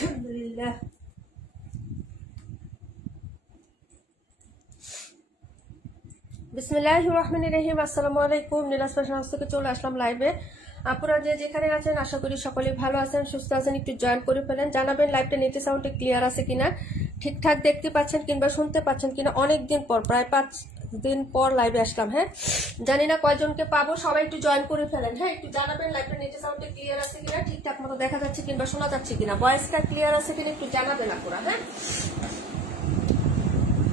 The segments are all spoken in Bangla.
আলহামদুলিল্লাহ। বিসমিল্লাহির রহমানির রহিম। আসসালামু আলাইকুম। নীলাজ ফ্যাশন হাউস থেকে চলে আসলাম লাইভে। আপনারা যে যেখানে আছেন আশা করি সকলেই ভালো আছেন, সুস্থ আছেন। একটু জয়েন করে ফেলেন, জানাবেন লাইভটা নেটে সাউন্ডে ক্লিয়ার আছে কিনা, ঠিকঠাক দেখতে পাচ্ছেন কিংবা শুনতে পাচ্ছেন কিনা। অনেক দিন পর, প্রায় 5 দিন পর লাইভে আসলাম। হ্যাঁ, জানি না কয়জনকে পাবো, সবাই একটু জয়েন করে ফেলেন। হ্যাঁ, একটু জানাবেন লাইভটা নেটে সাউন্ডে ক্লিয়ার আছে কিনা, ঠিকঠাক মতো দেখা যাচ্ছে কিংবা শোনা যাচ্ছে কিনা, ভয়েসটা ক্লিয়ার আছে কিনা একটু জানাবেন আপনারা। হ্যাঁ,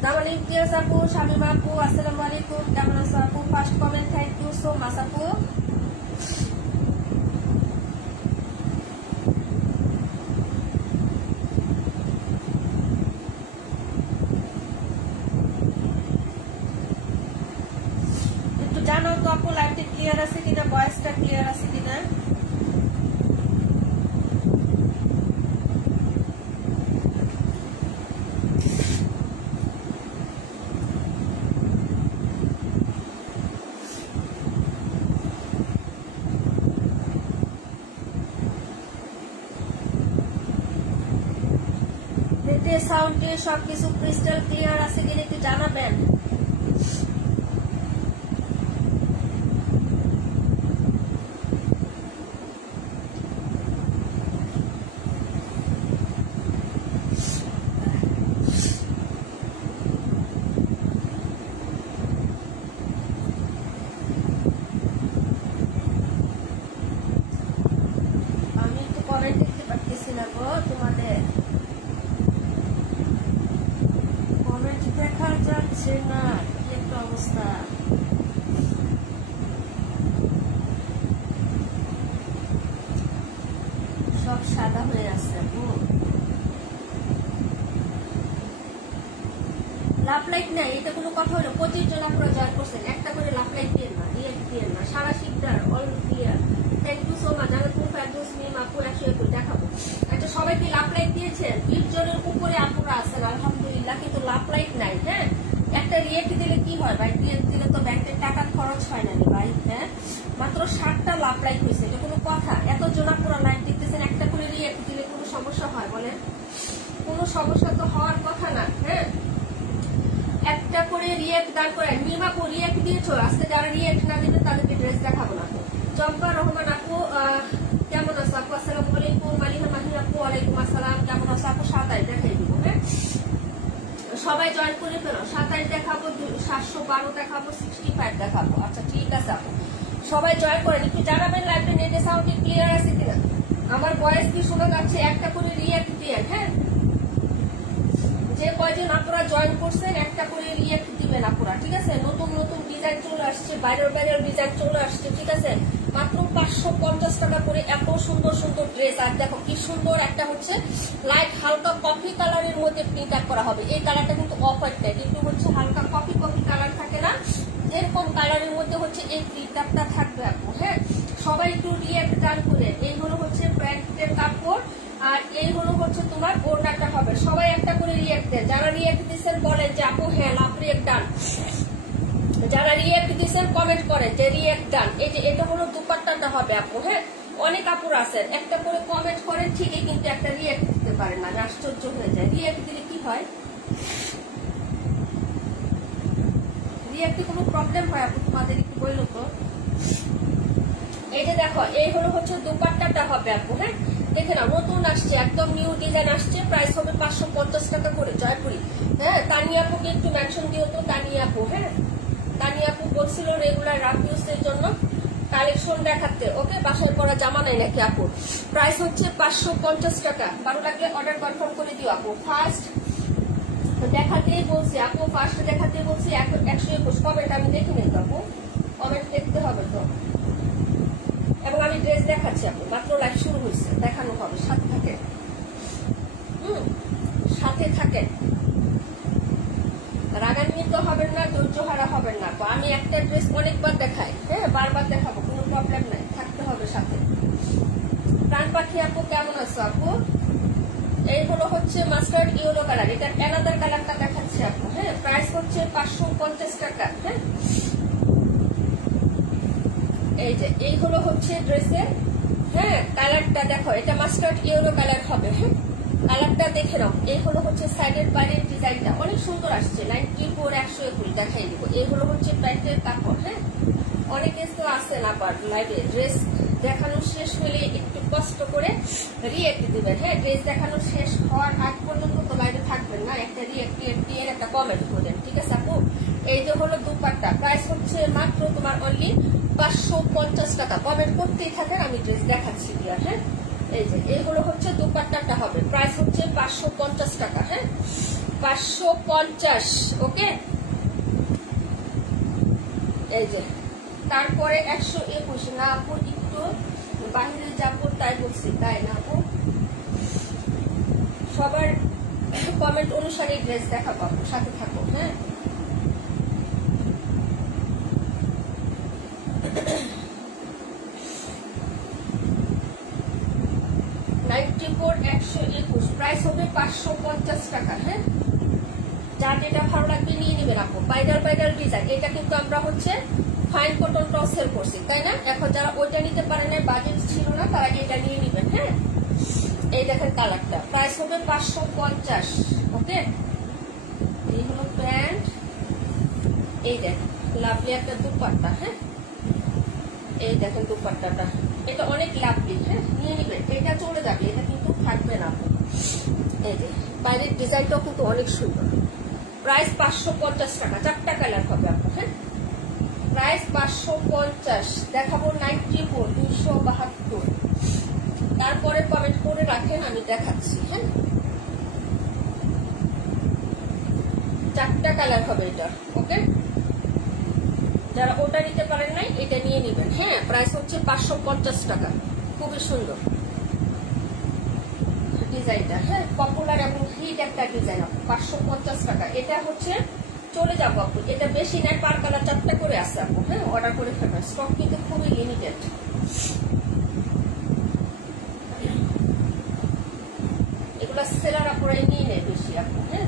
তাহলে ইমতিয়াজ আপু, শামিমা আপু, আসসালামু আলাইকুম, কেমন আছো আপু? First comment, thank you so much আপু। একটু জানাও তো আপু লাইভটা ক্লিয়ার আছে কিনা, ভয়েসটা ক্লিয়ার আছে কিনা। সাউন্ডে সবকিছু ক্রিস্টাল ক্লিয়ার আছে কিনা একটু জানাবেন। আমি একটু কমেন্ট দেখতে পাচ্ছি না গো, তোমাদের কমেন্ট দেখা যাচ্ছে না, কি একটা অবস্থা। সব সাদা হয়ে আছে। লাভ লাইট নাই, এটা কোনো কথা হলো? 25 জন আপনারা জয়েন করছেন, একটা করে লাভ লাইট দিয়ে না, রিয়েক্ট দিয়ে না। Sara Sikdar all clear, thank you so much. আমি তুমি ফেরদৌস মিম আপু 121 দেখাবো। আচ্ছা, সবাই কি লাভ লাইট দিয়েছেন? 20 জনের উপরে আপুরা আছেন আলহামদুলিল্লাহ, কিন্তু লাভ লাইট নাই। হ্যাঁ, একটা রিয়েক্ট দিলে কি হয় ভাই? রিয়েক্ট দিলে তো ব্যাংকের টাকা খরচ হয় না ভাই। হ্যাঁ, মাত্র 60টা লাভ লাইট হয়েছে, এটা কোনো কথা? এত জন আপুরা লাইট দিতেছেন, একটা করে রিয়েক্ট দিলে কোনো সমস্যা হয় বলেন? কোনো সমস্যা তো হওয়ার কথা না। হ্যাঁ, একটা করে রিয়েক্ট দান করে। মিমাপু রিয়েক্ট দিয়েছো, আজকে যারা রিয়েক্ট না দিবেন তাদেরকে ড্রেস দেখাবো না। চম্পা রহমান আপু কেমন আছো আপু? আসসালামু আলাইকুম। মালিহা মাহি আপু ওয়ালাইকুম আসসালাম, কেমন আছো আপু? 27 দেখাই দিব। হ্যাঁ, সবাই জয়েন করে ফেলো। 27 দেখাবো, 712 দেখাবো, 65 দেখাবো। আচ্ছা ঠিক আছে আপু, সবাই জয়েন করেন। একটু জানাবেন লাইভে নেটে সাউন্ড ক্লিয়ার আছে কিনা, আমার ভয়েস কি শোনা যাচ্ছে? একটা করে রিয়েক্ট দিয়ে। হ্যাঁ, যে কয়জন আপনারা জয়েন করছেন একটা করে রিয়েক্ট দিবেন আপনারা, ঠিক আছে? নতুন নতুন ডিজাইন চলে আসছে, ভাইরাল ডিজাইন চলে আসছে, ঠিক আছে? মাত্র 550 টাকা করে এত সুন্দর সুন্দর ড্রেস। আর দেখো কি সুন্দর একটা হচ্ছে লাইট হালকা কফি কালারের মধ্যে প্রিন্ট করা হবে। এই কালারটা কিন্তু অফ হোয়াইট টাইপ, কিন্তু হচ্ছে হালকা কফি কালার থাকে না, এরকম কালারের মধ্যে হচ্ছে এই প্রিন্টটা থাকবে আপু। হ্যাঁ, সবাই একটু রিয়েক্ট ডান করে। এই হলো হচ্ছে প্যান্টের কাপড়, আর এই হলো হচ্ছে তোমার ওড়নাটা হবে। সবাই একটা করে রিয়েক্ট দেন। যারা রিয়েক্ট দিচ্ছেন বলেন যে যারা রিয়েক্ট দিচ্ছেন কমেন্ট করেন যে রিয়েক্ট ডান। এই যে এটা হলো দুপাট্টাটা হবে আপু। হ্যাঁ, অনেক আপুর আছেন একটা করে কমেন্ট করেন ঠিকই, কিন্তু একটা রিয়েক্ট দিতে পারেন না, আশ্চর্য হয়ে যায়। রিয়েক্ট দিলে কি হয়? রিয়েক্টে কোনো প্রবলেম হয় আপু তোমাদের একটু বললো তো। এই যে দেখো, এই হলো হচ্ছে দুপাট্টাটা হবে আপু। হ্যাঁ, দেখে নাও, নতুন আসছে, একদম নিউ ডিজাইন আসছে, প্রাইস হবে 550 টাকা করে জয়পুরি। হ্যাঁ, তানিয়া আপুকে একটু মেনশন দিও তো, তানিয়া আপু। হ্যাঁ, তানিয়া আপু বলছিল রেগুলার রাফ ইউজের জন্য কালেকশন দেখাতে। ওকে, বাসায় পরা জামা নাই নাকি আপু? প্রাইস হচ্ছে 550 টাকা। ভালো লাগলে অর্ডার কনফার্ম করে দিও আপু। ফার্স্ট দেখাতেই বলছি আপু, ফার্স্ট দেখাতেই বলছি 121। কমেন্ট আমি দেখি নেই তো আপু, কমেন্ট দেখতে হবে তো। এবং আমি ড্রেস দেখাচ্ছি আপু, মাত্র লাইভ শুরু হয়েছে, দেখানো হবে, সাথে থাকে। সাথে থাকে, রাগান্বিত হবেন না, ধৈর্য হারা হবেন না। তো আমি একটা ড্রেস অনেকবার দেখাই, হ্যাঁ, বারবার দেখাবো, কোনো প্রবলেম নাই, থাকতে হবে সাথে। প্রাণ পাখি আপু কেমন আছো আপু? এই হলো হচ্ছে মাস্টার্ড ইয়েলো কালার, এটা অ্যানাদার কালারটা দেখাচ্ছি আপু। হ্যাঁ, প্রাইস হচ্ছে 550 টাকা। হ্যাঁ, এই যে এই হলো হচ্ছে ড্রেসের, হ্যাঁ, কালারটা দেখো, এটা মাস্টার্ড ইয়েলো কালার হবে। হ্যাঁ, কালারটা দেখে নাও। এই হলো হচ্ছে সাইডের বাইরের ডিজাইনটা অনেক সুন্দর আসছে, 94 121 দেখাই দিব। এই হলো হচ্ছে প্যান্টের কাপড়। হ্যাঁ, অনেকে তো আসে না পার লাইভে, ড্রেস দেখানো শেষ হলে একটু কষ্ট করে রিয়েক্ট দিবেন। হ্যাঁ, ড্রেস দেখানো শেষ হওয়ার আগ পর্যন্ত তো লাইভে থাকবেন না, একটা রিয়েক্ট দিয়ে একটা কমেন্ট করবেন, ঠিক আছে আপু? এই যে হলো দুপাট্টা, প্রাইস হচ্ছে মাত্র তোমার অনলি 550 টাকা। কমেন্ট করতেই থাকেন, আমি ড্রেস দেখাচ্ছি দিয়া। হ্যাঁ, এই যে এইগুলো হচ্ছে দুপাট্টাটা হবে, প্রাইস হচ্ছে 550 টাকা। হ্যাঁ, 550। ওকে, এই যে তারপরে 121 না আপু, একটু বাহিরে যাবো তাই বলছি, তাই না আপু? সবার কমেন্ট অনুসারে ড্রেস দেখাবো, সাথে থাকো। হ্যাঁ, প্রাইস হবে 550 টাকা। হ্যাঁ, যার যেটা ভালো লাগবে নিয়ে নেবেন আপু। বাইডাল বাইডাল ডিজাইন, এটা কিন্তু আমরা হচ্ছে ফাইন কটনটাও সেল করছি, তাই না? এখন যারা ওইটা নিতে পারেন না, বাজেট ছিল না, তারা এটা নিয়ে নেবেন। হ্যাঁ, এই দেখেন কালারটা, প্রাইস হবে 550। ওকে, এই হলো প্যান্ট, এই দেখেন লাভলি একটা দুপাট্টা। হ্যাঁ, এই দেখেন দুপাট্টাটা, এটা অনেক লাভলি। হ্যাঁ, নিয়ে নেবেন, এটা চলে যাবে, এটা কিন্তু থাকবে না আপু। এই যে বাইরের ডিজাইনটাও কিন্তু অনেক সুন্দর। প্রাইস 550 টাকা, 4টা কালার হবে আপু। হ্যাঁ, প্রাইস 550। দেখাবো 94 272। তারপরে কমেন্ট করে রাখেন, আমি দেখাচ্ছি। হ্যাঁ, 4টা কালার হবে এটা। ওকে, যারা ওটা নিতে পারেন নাই, এটা নিয়ে নেবেন। হ্যাঁ, প্রাইস হচ্ছে 550 টাকা, খুবই সুন্দর ডিজাইনটা। হ্যাঁ, পপুলার এবং হিট একটা ডিজাইন আপু, 550 টাকা। এটা হচ্ছে চলে যাবো আপু, এটা বেশি নেয়, পার কালার 4টা করে আছে আপু। হ্যাঁ, অর্ডার করে ফেলবেন, স্টক কিন্তু খুবই লিমিটেড। এগুলা সেলার আপুরাই নিয়ে নেয় বেশি আপু। হ্যাঁ,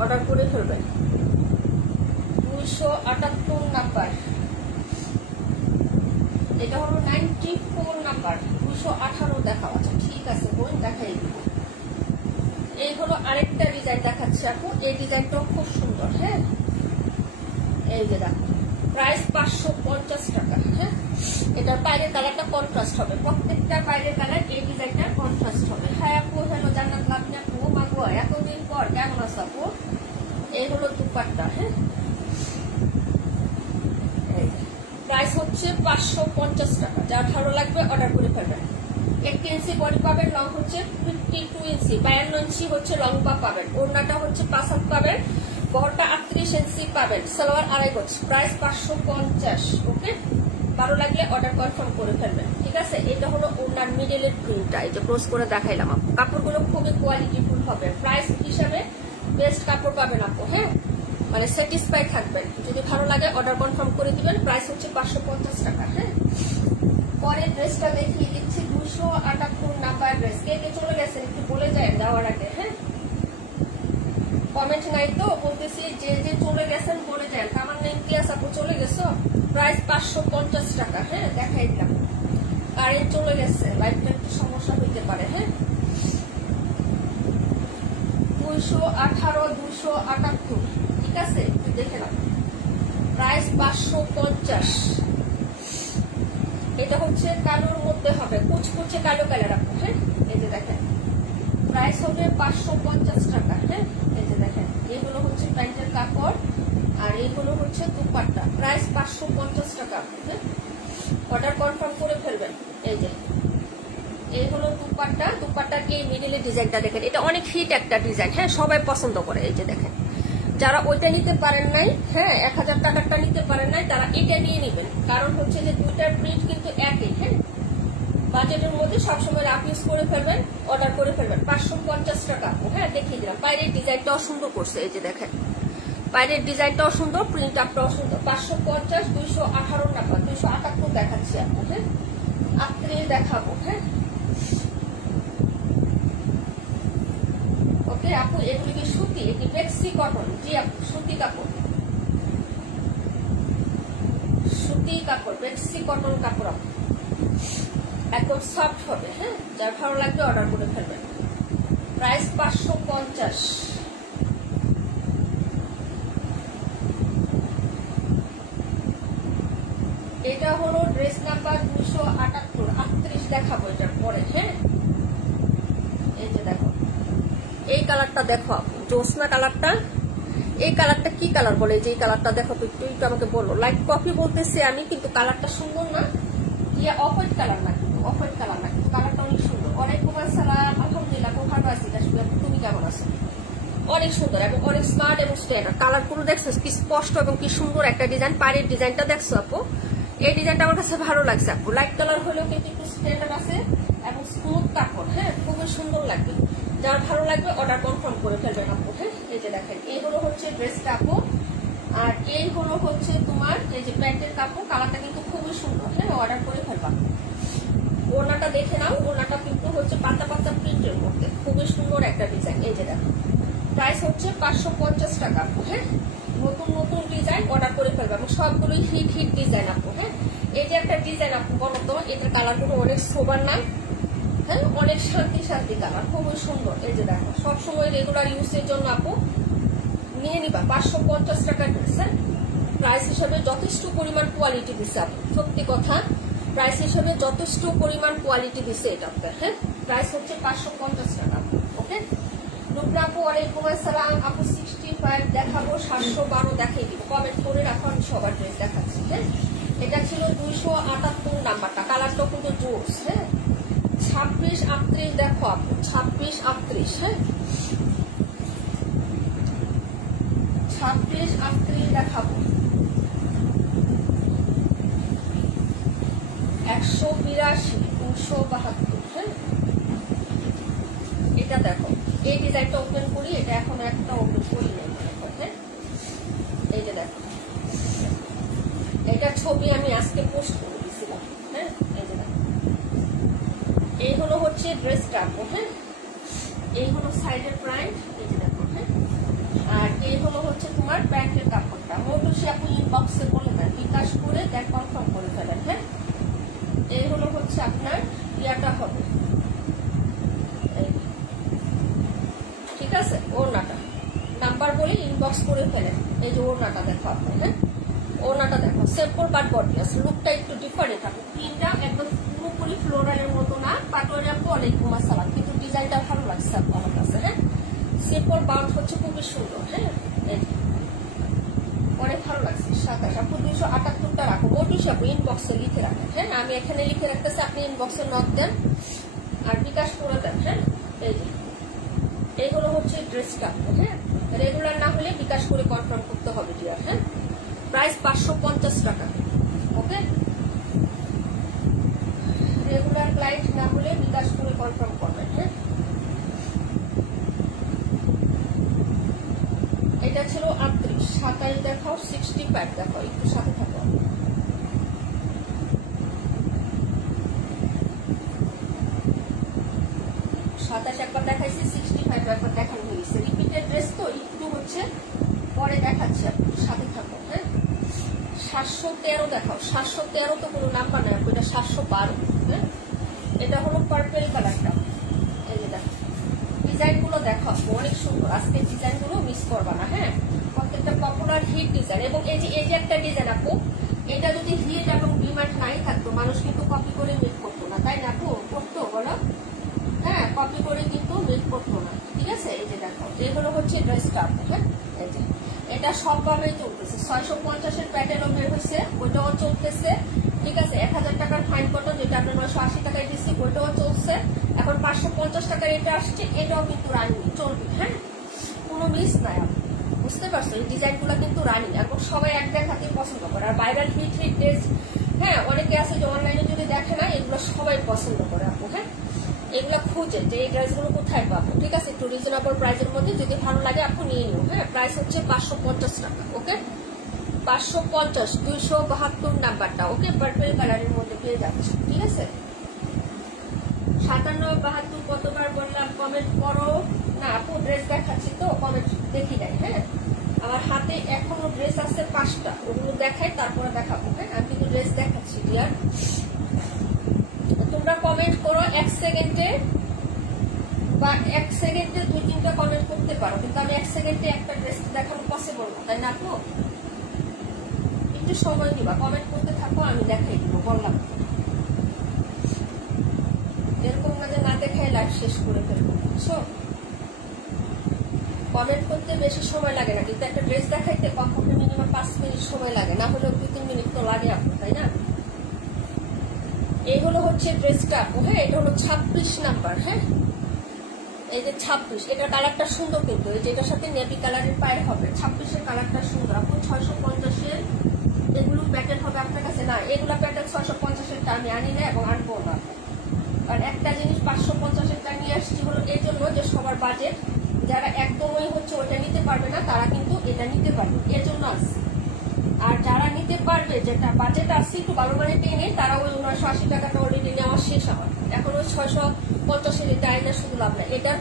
অর্ডার করে ফেলবেন। 278 নাম্বার, এটা হলো 94 নাম্বার, 218 দেখাও। আচ্ছা ঠিক আছে বোন, দেখাই দিব। এই হলো আরেকটা ডিজাইন দেখাচ্ছি আপু, এই ডিজাইনটাও খুব সুন্দর। হ্যাঁ, এই যে দেখো, প্রাইস 550 টাকা। হ্যাঁ, এটার বাইরের কালারটা কন্ট্রাস্ট হবে, প্রত্যেকটা বাইরের কালার এই ডিজাইনটা কন্ট্রাস্ট হবে। হ্যাঁ আপু, হ্যালো জান্নাত লাভলি আপু, মাগো এতদিন পর কেমন আছো আপু? এই হলো দুপাট্টা। হ্যাঁ, প্রাইস হচ্ছে 550 টাকা। যার ভালো লাগবে অর্ডার করে ফেলবেন। 80 ইঞ্চি বডি পাবেন, লং হচ্ছে 52 ইঞ্চি, 52 ইঞ্চি হচ্ছে লং পা পাবেন, ওড়নাটা হচ্ছে 5 হাত পাবেন, বহরটা 38 ইঞ্চি পাবেন, সালোয়ার 2.5 গজ। প্রাইস 550। ওকে, ভালো লাগলে অর্ডার কনফার্ম করে ফেলবেন, ঠিক আছে? এটা হলো ওড়নার মিডলের প্রিন্টটা, এই যে ক্লোজ করে দেখাইলাম আপু। কাপড়গুলো খুবই কোয়ালিটিফুল হবে, প্রাইস হিসাবে বেস্ট কাপড় পাবেন আপু। হ্যাঁ, মানে স্যাটিসফাই থাকবেন। যদি ভালো লাগে অর্ডার কনফার্ম করে দিবেন। প্রাইস হচ্ছে 550 টাকা। হ্যাঁ, পরের ড্রেসটা দেখিয়ে দিচ্ছি, 278 নাম্বার ড্রেস। কে কে চলে গেছেন একটু বলে যায় যাওয়ার আগে। হ্যাঁ, কমেন্ট নাই তো বলতেছি, যে যে চলে গেছেন বলে দেন। আমার নেম কি আছে আপু? চলে গেছো? প্রাইস 550 টাকা। হ্যাঁ, দেখাই দিলাম। কারেন্ট চলে গেছে, লাইটটা একটু সমস্যা হইতে পারে। হ্যাঁ, 218, 278, ঠিক আছে, একটু দেখে নাও। প্রাইস 550। এটা হচ্ছে কালোর মধ্যে হবে, কুচকুচে কালো কালার আপু। হ্যাঁ, এই যে দেখেন, প্রাইস হবে 550 টাকা। হ্যাঁ, এই যে দেখেন, এগুলো হচ্ছে প্যান্টের কাপড় আর এগুলো হচ্ছে দুপাট্টা। প্রাইস 550 টাকা। হ্যাঁ, অর্ডার কনফার্ম করে ফেলবেন। এই যে এই হলো দুপাট্টা। দুপাট্টার এই মিডিলের ডিজাইনটা দেখেন, এটা অনেক হিট একটা ডিজাইন। হ্যাঁ, সবাই পছন্দ করে। এই যে দেখেন, যারা ওইটা নিতে পারেন নাই, হ্যাঁ 1000 টাকারটা নিতে পারেন নাই, তারা এটা নিয়ে নেবেন। কারণ হচ্ছে যে দুইটার প্রিন্ট কিন্তু একই। হ্যাঁ, বাজেটের মধ্যে সবসময় রাফ ইউজ করে ফেলবেন, অর্ডার করে ফেলবেন। 550 টাকা। হ্যাঁ, দেখিয়ে দিলাম। বাইরের ডিজাইনটাও সুন্দর করছে। এই যে দেখেন, বাইরের ডিজাইনটাও সুন্দর, প্রিন্ট আপটাও সুন্দর। 550, 218 টাকা। 278 দেখাচ্ছি আপু। হ্যাঁ, আপনি দেখাবো। হ্যাঁ, ওকে আপু, এগুলি কি সুতি? এটি মেক্সি কটন। জি আপু, সুতি কাপড়, সুতি কাপড়, মেক্সি কটন কাপড় আপু, একদম সফট হবে। হ্যাঁ, যার ভালো লাগবে অর্ডার করে ফেলবেন। প্রাইস 550। এটা হলো ড্রেস নাম্বার 278, 38 দেখাবো এটার পরে। হ্যাঁ, এই যে দেখো, এই কালারটা দেখো আপু, জ্যোৎস্না কালারটা। এই কালারটা কি কালার বলে? যে এই কালারটা দেখো তো, একটু আমাকে বলো। লাইট কফি বলতেছি আমি, কিন্তু কালারটা সুন্দর না? ইয়া অফ হোয়াইট কালার না, কিন্তু অফ হোয়াইট কালার না, কিন্তু কালারটা অনেক সুন্দর। ওয়ালাইকুম আসসালাম, আলহামদুলিল্লাহ, খুব ভালো আছি। তুমি কেমন আছো? অনেক সুন্দর এবং অনেক স্মার্ট এবং স্ট্যান্ডার্ড। কালার গুলো দেখছো কি স্পষ্ট এবং কি সুন্দর একটা ডিজাইন। পাড়ের ডিজাইনটা দেখছো আপু? এই ডিজাইনটা আমার কাছে ভালো লাগছে আপু। লাইট কালার হলেও কিন্তু একটু স্ট্যান্ডার্ড আছে এবং স্মুথ কাপড়। হ্যাঁ, খুবই সুন্দর লাগবে। যার ভালো লাগবে অর্ডার কনফার্ম করে ফেলবেন আপু। হ্যাঁ, এই যে দেখেন, এই হলো হচ্ছে ড্রেস কাপড় আর এই হলো হচ্ছে তোমার এই যে প্যান্টের কাপড়। কালারটা কিন্তু খুবই সুন্দর। হ্যাঁ, অর্ডার করে ফেলবা। ওড়নাটা দেখে নাও, ওড়নাটা কিন্তু হচ্ছে পাতা পাতা প্রিন্টের মধ্যে, খুবই সুন্দর একটা ডিজাইন। এই যে দেখো, প্রাইস হচ্ছে 550 টাকা আপু। হ্যাঁ, নতুন নতুন ডিজাইন অর্ডার করে ফেলবে এবং সবগুলোই হিট হিট ডিজাইন আপু। হ্যাঁ, এই যে একটা ডিজাইন আপু, বলো তো এটার কালারগুলো অনেক সোবার না? হ্যাঁ, অনেক শান্তি শান্তি কালার, খুবই সুন্দর। এই যে দেখো, সবসময় রেগুলার ইউজের জন্য আপু নিয়ে নিবা। 550 টাকা ড্রেস। হ্যাঁ, প্রাইস হিসাবে যথেষ্ট পরিমাণ কোয়ালিটি দিচ্ছে আপু, সত্যি কথা। প্রাইস হিসাবে যথেষ্ট পরিমাণ কোয়ালিটি দিচ্ছে এটাতে। হ্যাঁ, প্রাইস হচ্ছে 550 টাকা। ওকে, রূপরা আপু ওয়ালাইকুম আসসালাম আপু। 65 দেখাবো, 712 দেখাই দিব। কমেন্ট করে রাখো, আমি সবার ড্রেস দেখাচ্ছি। হ্যাঁ, এটা ছিল 278 নাম্বারটা। কালারটা কিন্তু জোস। হ্যাঁ, 26, 38 দেখো আপু, 26, 38। হ্যাঁ, 26, 38 দেখাবো। 182, 272। হ্যাঁ, এটা দেখো, এই ডিজাইনটা ওপেন করি, এটা এখন একটা ওপেন করি না। হ্যাঁ, এই যে দেখো, এটা ছবি আমি আজকে পোস্ট করে দিয়েছিলাম। হ্যাঁ, এই যে দেখো, এই হলো হচ্ছে ড্রেসটা আপু। হ্যাঁ, এই হলো সাইডের প্রাইন্ট। এই যে দেখো। হ্যাঁ, আর এই হলো হচ্ছে তোমার প্যান্টের কাপড়টা। মৌটুসি আপু ইনবক্সে বলে দেন, বিকাশ করে দেন, কনফার্ম করে ফেলেন। হ্যাঁ, এই হলো হচ্ছে আপনার ইয়াটা হবে, ঠিক আছে। ওড়নাটা নাম্বার বলে ইনবক্স করে ফেলেন। এই যে ওড়নাটা দেখো আপনি। হ্যাঁ, ওড়নাটা দেখো, সিম্পল বাট গর্জিয়াস, লুকটা একটু ডিফারেন্ট হবে। প্রিন্টটা একদম পুরোপুরি ফ্লোরালের মতো না। পাটোয়ারি আপু ওয়ালাইকুম আসসালাম, কিন্তু ডিজাইনটা ভালো লাগছে আপু আমার কাছে। হ্যাঁ, সিম্পল বাউন্ড হচ্ছে খুবই সুন্দর। হ্যাঁ, অনেক ভালো লাগছে। 27 আপু 278টা রাখো। মৌটুসি আপু ইনবক্সে লিখে রাখেন। হ্যাঁ, আমি এখানে লিখে রাখতেছি, আপনি ইনবক্সে নক দেন আর বিকাশ করে দেন। হ্যাঁ, এই যে এই হলো হচ্ছে ড্রেসটা। হ্যাঁ, রেগুলার না হলে বিকাশ করে কনফার্ম করতে হবে ডিয়ার। হ্যাঁ, প্রাইস 550 টাকা। ওকে, রেগুলার ক্লায়েন্ট না হলে বিকাশ করে কনফার্ম করবেন। হ্যাঁ, এটা ছিল 38, 27 দেখাও, 65 দেখাও, একটু সাথে থাকো। 27 একবার দেখাইছি, 65 একবার দেখানো হয়েছে। রিপিটেড ড্রেস তো একটু পরে দেখাচ্ছি, আপু সাথে থাকো। হ্যাঁ 713 দেখাও। 713 তো কোনো নাম্বার নয় আপু, এটা 712। হ্যাঁ এটা হলো পার্পল কালারটা। এই যে দেখো ডিজাইন গুলো দেখো অনেক সুন্দর, আজকে ডিজাইন গুলো মিস করবা না। হ্যাঁ প্রত্যেকটা পপুলার হিট ডিজাইন। এবং এই যে একটা ডিজাইন আপু, এটা যদি হিট এবং ডিমান্ড নাই থাকতো মানুষ কিন্তু কপি করে মেক করতো না, তাই না আপু? করতো বলো? হ্যাঁ কপি করে কিন্তু মেক করতো না, ঠিক আছে? এই যে দেখো এগুলো হচ্ছে ড্রেসটা। হ্যাঁ এই যে এটা সবভাবেই চলতেছে। 650-এর প্যাটার্নও বের হয়েছে, ওইটাও চলতেছে, ঠিক আছে? 1000 টাকার ফাইন কটন যেটা আমরা 980 টাকায় দিচ্ছি ওইটাও চলছে। এখন 550 টাকার এটা আসছে, এটাও কিন্তু রানিং চলবে। হ্যাঁ কোনো মিস নাই, বুঝতে পারছো? এই ডিজাইন গুলো কিন্তু রানিং এবং সবাই এক দেখাতেই পছন্দ করে। আর ভাইরাল হিট ড্রেস, হ্যাঁ অনেকে আছে যে অনলাইনে যদি দেখে না, এগুলো সবাই পছন্দ করে আপু। হ্যাঁ এগুলো খুঁজে যে এই ড্রেসগুলো কোথায় পাবো, ঠিক আছে? একটু রিজনেবল প্রাইসের মধ্যে যদি ভালো লাগে আপু নিয়ে নিও। হ্যাঁ প্রাইস হচ্ছে 550 টাকা। ওকে 550, 272 নাম্বারটা। ওকে পার্পল কালারের মধ্যে পেয়ে যাচ্ছে, ঠিক আছে? 57-72 কতবার বললাম কমেন্ট করো না আপু? ড্রেস দেখাচ্ছি তো কমেন্ট দেখি নাই। হ্যাঁ আমার হাতে এখনো ড্রেস আছে 5টা, ওগুলো দেখাই তারপরে দেখাবো। হ্যাঁ আমি কিন্তু ড্রেস দেখাচ্ছি ডিয়ার। তোমরা কমেন্ট করো 1 সেকেন্ডে বা 1 সেকেন্ডে 2-3টা কমেন্ট করতে পারো, কিন্তু আমি 1 সেকেন্ডে একটা ড্রেস দেখানো পসিবল না, তাই না আপু? একটু সময় দিবা, কমেন্ট করতে থাকো, আমি দেখাই দিব। বললাম এরকম না যে না দেখাই লাইভ শেষ করে ফেলবো, বুঝছো? কমেন্ট করতে বেশি সময় লাগে না, কিন্তু একটা ড্রেস দেখাইতে কমপক্ষে মিনিমাম 5 মিনিট সময় লাগে, না হলেও 2-3 মিনিট তো লাগে আপু, তাই না? এই হলো হচ্ছে ড্রেসটা আপু। হ্যাঁ এটা হলো 26 নাম্বার। হ্যাঁ এই যে 26, এটার কালারটা সুন্দর কিন্তু, এই যে এটার সাথে নেভি কালারের পায়ের হবে। 26-এর কালারটা সুন্দর আপু। 650-এর এগুলো প্যাটার্ন হবে আপনার কাছে না? এগুলো প্যাটার্ন 650-এরটা আমি আনি না এবং আনবো না। কারণ একটা জিনিস 550-এরটা নিয়ে আসছি হলো এই জন্য যে সবার বাজেট, যারা একদমই হচ্ছে ওইটা নিতে পারবে না তারা কিন্তু এটা নিতে পারবে, এর জন্য আসছে। আর যারা নিতে পারবে, যেটা বাজেট আসছে একটু ভালো মানে টেনে, তারা ওই 980 টাকাটা অলরেডি নেওয়া শেষ। আমার এখন ওই 650-এর এটা আইনা শুধু লাভ নাই। এটার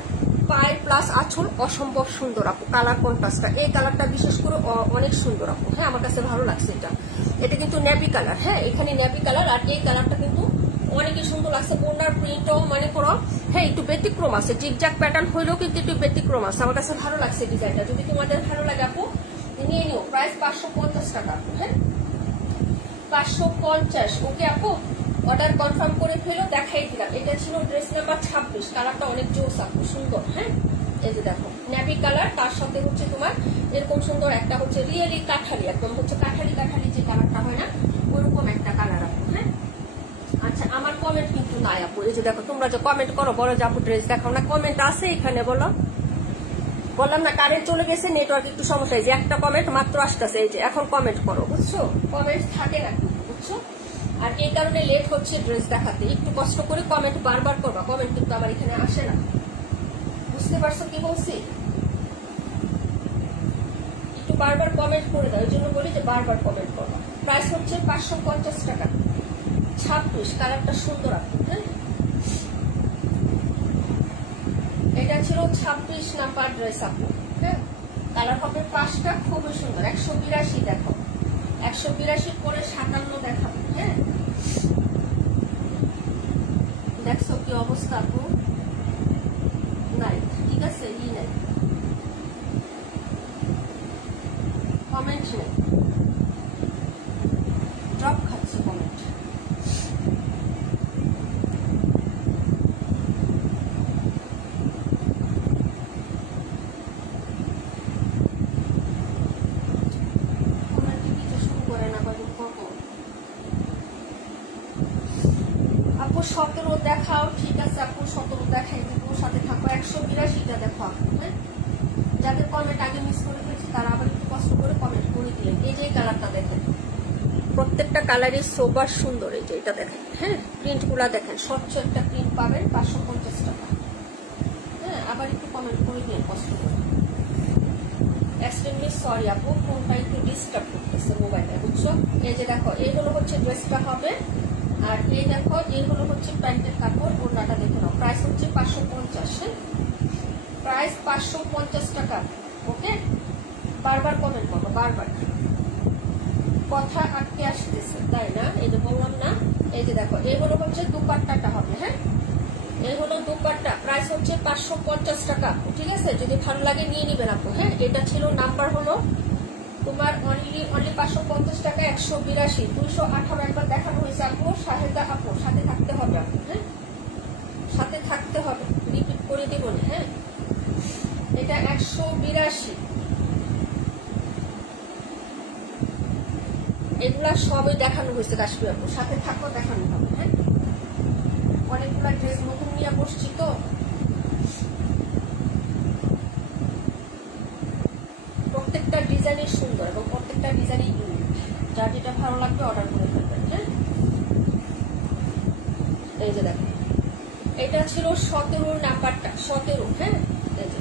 পায়ের প্লাস আঁচল অসম্ভব সুন্দর আপু। কালার কন্ট্রাস্টটা, এই কালারটা বিশেষ করে অনেক সুন্দর আপু। হ্যাঁ আমার কাছে ভালো লাগছে এটা। এটা কিন্তু নেভি কালার। হ্যাঁ এখানে নেভি কালার, আর এই কালারটা কিন্তু অনেকই সুন্দর লাগছে। বোনার প্রিন্টও মানে করো, হ্যাঁ একটু ব্যতিক্রম আছে, জিগজ্যাগ প্যাটার্ন হইলেও কিন্তু একটু ব্যতিক্রম আছে। আমার কাছে ভালো লাগছে ডিজাইনটা। যদি তোমাদের ভালো লাগে আপু নিয়ে নিও। প্রাইস 550 টাকা আপু। হ্যাঁ 550। ওকে আপু অর্ডার কনফার্ম করে ফেলো, দেখাই দিলাম। এটা ছিল ড্রেস নাম্বার 26। কালারটা অনেক জোস আপু, সুন্দর। হ্যাঁ এই যে দেখো নেভি কালার, তার সাথে হচ্ছে তোমার এরকম সুন্দর একটা হচ্ছে রিয়েলি কাঠালি, একদম হচ্ছে কাঠালি কাঠালি যে কালারটা হয় না, ওরকম একটা কালার আপু। হ্যাঁ আচ্ছা আমার কমেন্ট কিন্তু নাই আপু। এই যে দেখো তোমরা যে কমেন্ট করো বলো যে আপু ড্রেস দেখাও না, কমেন্ট আছে এখানে বলো। বললাম না কারেন্ট চলে গেছে, নেটওয়ার্ক একটু সমস্যা। এই যে একটা কমেন্ট মাত্র আসতেছে, এই যে এখন কমেন্ট করো, বুঝছো? কমেন্ট থাকে না কিন্তু, বুঝছো? আর এই কারণে লেট হচ্ছে ড্রেস দেখাতে। একটু কষ্ট করে কমেন্ট বারবার করবা, কমেন্ট কিন্তু আমার এখানে আসে না, বুঝতে পারছো কি বলছি? একটু বারবার কমেন্ট করে দাও, এই জন্য বলি যে বারবার কমেন্ট করবা। প্রাইস হচ্ছে 550 টাকা। 26 কালারটা সুন্দর আপু। হ্যাঁ এটা ছিল 26 নাম্বার ড্রেস আপু। হ্যাঁ কালার হবে 5টা, খুবই সুন্দর। 182 দেখো, 182 পরে 57 দেখাবো। হ্যাঁ দেখছো কি অবস্থা আপু? নাই, ঠিক আছে, ই নাই, কমেন্ট নেই, ড্রপ খাচ্ছে কমেন্ট। আপু 17 দেখাও, ঠিক আছে আপু 17 দেখাই দিব, সাথে থাকো। 182টা দেখো আপু। হ্যাঁ যাদের কমেন্ট আগে মিস করে ফেলছি তারা আবার একটু কষ্ট করে কমেন্ট করে দিলেন। এই যে কালারটা দেখেন, প্রত্যেকটা কালারই সোবার সুন্দর। এই যে এটা দেখেন, হ্যাঁ প্রিন্ট গুলা দেখেন, স্বচ্ছ একটা প্রিন্ট পাবেন 550 টাকা। হ্যাঁ আবার একটু কমেন্ট করে দিন কষ্ট করে। এক্সট্রিমলি সরি আপু, ফোনটা একটু ডিস্টার্ব করতেছে মোবাইলে, বুঝছো? এই যে দেখো এই হলো হচ্ছে ড্রেসটা হবে, আর এই দেখো এই হলো হচ্ছে প্যান্টের কাপড়। ওড়নাটা দেখে নাও। প্রাইস হচ্ছে 550। প্রাইস 550 টাকা। ওকে বারবার কমেন্ট করবো, বারবার কথা আটকে আসতেছে, তাই না? এই যে বললাম না, এই যে দেখো, এই হলো হচ্ছে দুপাট্টাটা হবে। হ্যাঁ, এই হলো দুপাট্টা, প্রাইস হচ্ছে 550 টাকা। ঠিক আছে, যদি ভালো লাগে নিয়ে নিবেন আপু। হ্যাঁ, এটা ছিল নাম্বার হলো তোমার অনলি 550 টাকা, 182, 218 একবার দেখানো হয়েছে আপু। শাহেদা আপু সাথে থাকতে হবে আপু। হ্যাঁ, সাথে থাকতে হবে, রিপিট করে দিব না। হ্যাঁ, এটা 182, এগুলা সবই দেখানো হয়েছে কাশ্মীর আপু, সাথে থাকো, দেখানো হবে। হ্যাঁ, অনেকগুলা ড্রেস নতুন নিয়ে বসছি তো। প্রত্যেকটা ডিজাইনই সুন্দর এবং প্রত্যেকটা ডিজাইনই ইউনিক। যার যেটা ভালো লাগবে অর্ডার করে ফেলবেন। হ্যাঁ, এই যে দেখো, এটা ছিল 17 নাম্বারটা, 17। হ্যাঁ, এই যে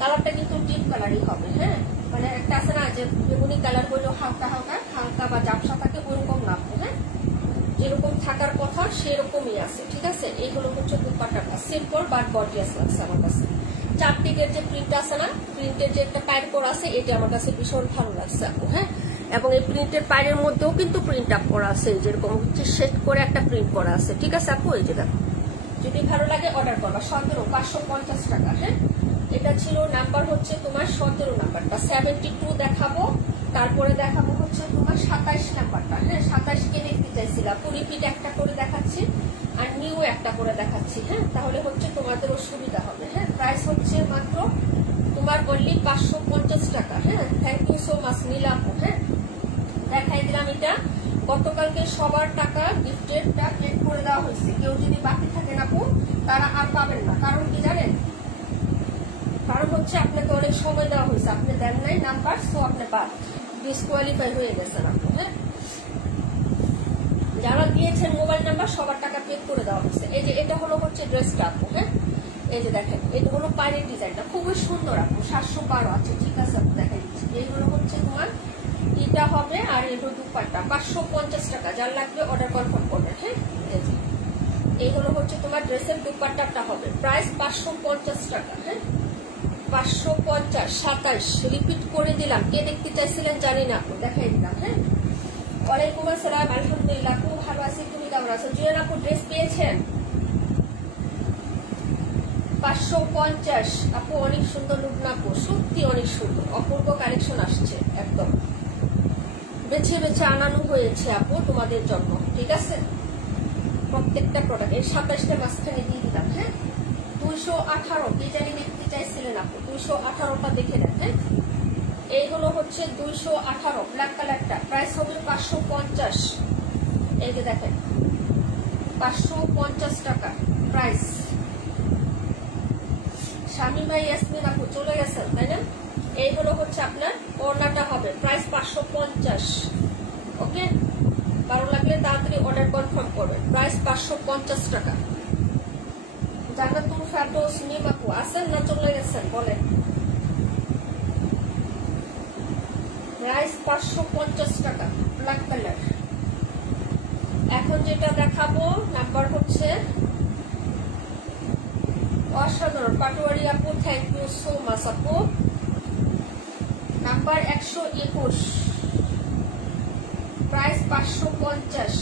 কালারটা কিন্তু ডিপ কালারই হবে। হ্যাঁ, মানে একটা আছে না যে বেগুনি কালার হইলেও হালকা হালকা হালকা বা জাপসা থাকে, ওইরকম না। হ্যাঁ, যেরকম থাকার কথা সেরকমই আছে। ঠিক আছে, এইগুলো হচ্ছে দুপাট্টাটা সিম্পল বাট গর্জিয়াস লাগছে আমার কাছে। চারদিকের যে প্রিন্ট আছে না, প্রিন্টের যে একটা পায়ের করা আছে, এটা আমার কাছে ভীষণ ভালো লাগছে আপু। হ্যাঁ, এবং এই প্রিন্টের পায়ের মধ্যেও কিন্তু প্রিন্ট আপ করা আছে, যেরকম হচ্ছে সেট করে একটা প্রিন্ট করা আছে। ঠিক আছে আপু, এই যে দেখো, যদি ভালো লাগে অর্ডার করবা। 17, 550 টাকা। হ্যাঁ, এটা ছিল নাম্বার হচ্ছে তোমার 17 নাম্বারটা। 72 দেখাবো, তারপরে দেখাবো হচ্ছে তোমার 27 নাম্বারটা। হ্যাঁ, 27 কে দেখতে চাইছিলাম, রিপিট একটা করে দেখাচ্ছি আর নিউ একটা করে দেখাচ্ছি। হ্যাঁ, তাহলে হচ্ছে তোমাদেরও সুবিধা হবে। হ্যাঁ, প্রাইস হচ্ছে মাত্র তোমার অনলি 550 টাকা। হ্যাঁ, thank you so much Nilapu. হ্যাঁ, দেখাই দিলাম এটা। গতকালকে সবার টাকা গিফটেরটা পেড করে দেওয়া হয়েছে। কেউ যদি বাকি থাকে না আপু, তারা আর পাবেন না। কারণ কি জানেন? কারণ হচ্ছে আপনাকে অনেক সময় দেওয়া হয়েছে, আপনি দেন নাই নাম্বার, সো আপনি বাদ, ডিসকোয়ালিফাই হয়ে গেছেন আপনি। হ্যাঁ, যারা দিয়েছেন মোবাইল নাম্বার সবার টাকা পেড করে দেওয়া হয়েছে। এই যে এটা হলো হচ্ছে ড্রেসটা আপু। হ্যাঁ, এই যে দেখেন, এটা হলো পাড়ের ডিজাইনটা, খুবই সুন্দর আপু। 712 আছে। ঠিক আছে আপু, দেখেন এইগুলো হচ্ছে তোমার এটা হবে, আর এগুলো দুপাট্টা 550 টাকা। যার লাগবে অর্ডার কনফার্ম করবেন। হ্যাঁ, এইগুলো হচ্ছে তোমার ড্রেসের দুপাট্টাটা হবে, প্রাইস 550 টাকা। হ্যাঁ, 550, 27 রিপিট করে দিলাম। কে দেখতে চাইছিলেন জানি না আপু, দেখাই দিলাম। হ্যাঁ, ওয়ালাইকুম আসসালাম, আলহামদুলিল্লাহ খুব ভালো আছি, তুমি কেমন আছো? জুয়েল আপু ড্রেস পেয়েছেন? 550 আপু, অনেক সুন্দর লুক না আপু, সত্যি অনেক সুন্দর, অপূর্ব কালেকশন আসছে, একদম বেছে বেছে আনানো হয়েছে আপু তোমাদের জন্য। ঠিক আছে, প্রত্যেকটা প্রোডাক্ট এই 27টা মাঝখানে দিয়ে দিলাম। হ্যাঁ, 218 ডিজাইন দেখতে চাইছিলেন আপু, 218টা দেখে নেন। হ্যাঁ, এইগুলো হচ্ছে 218 ব্ল্যাক কালারটা, প্রাইস হবে 550। এই যে দেখেন, 550 টাকা প্রাইস। শামিমা ইয়াসমিন আপু চলে গেছেন, তাই না? এইগুলো হচ্ছে আপনার ওড়নাটা হবে, প্রাইস 550। ওকে, ভালো লাগলে তাড়াতাড়ি অর্ডার কনফার্ম করবেন। প্রাইস 550 টাকা। জান্নাতুল ফেরদৌস মিম আপু আছেন না চলে গেছেন বলেন? প্রাইস 550 টাকা, ব্ল্যাক কালার। এখন যেটা দেখাবো নাম্বার হচ্ছে অসাধারণ, পাটোয়ারি আপু থ্যাংক ইউ সো মাচ আপু। Number 121, price 550।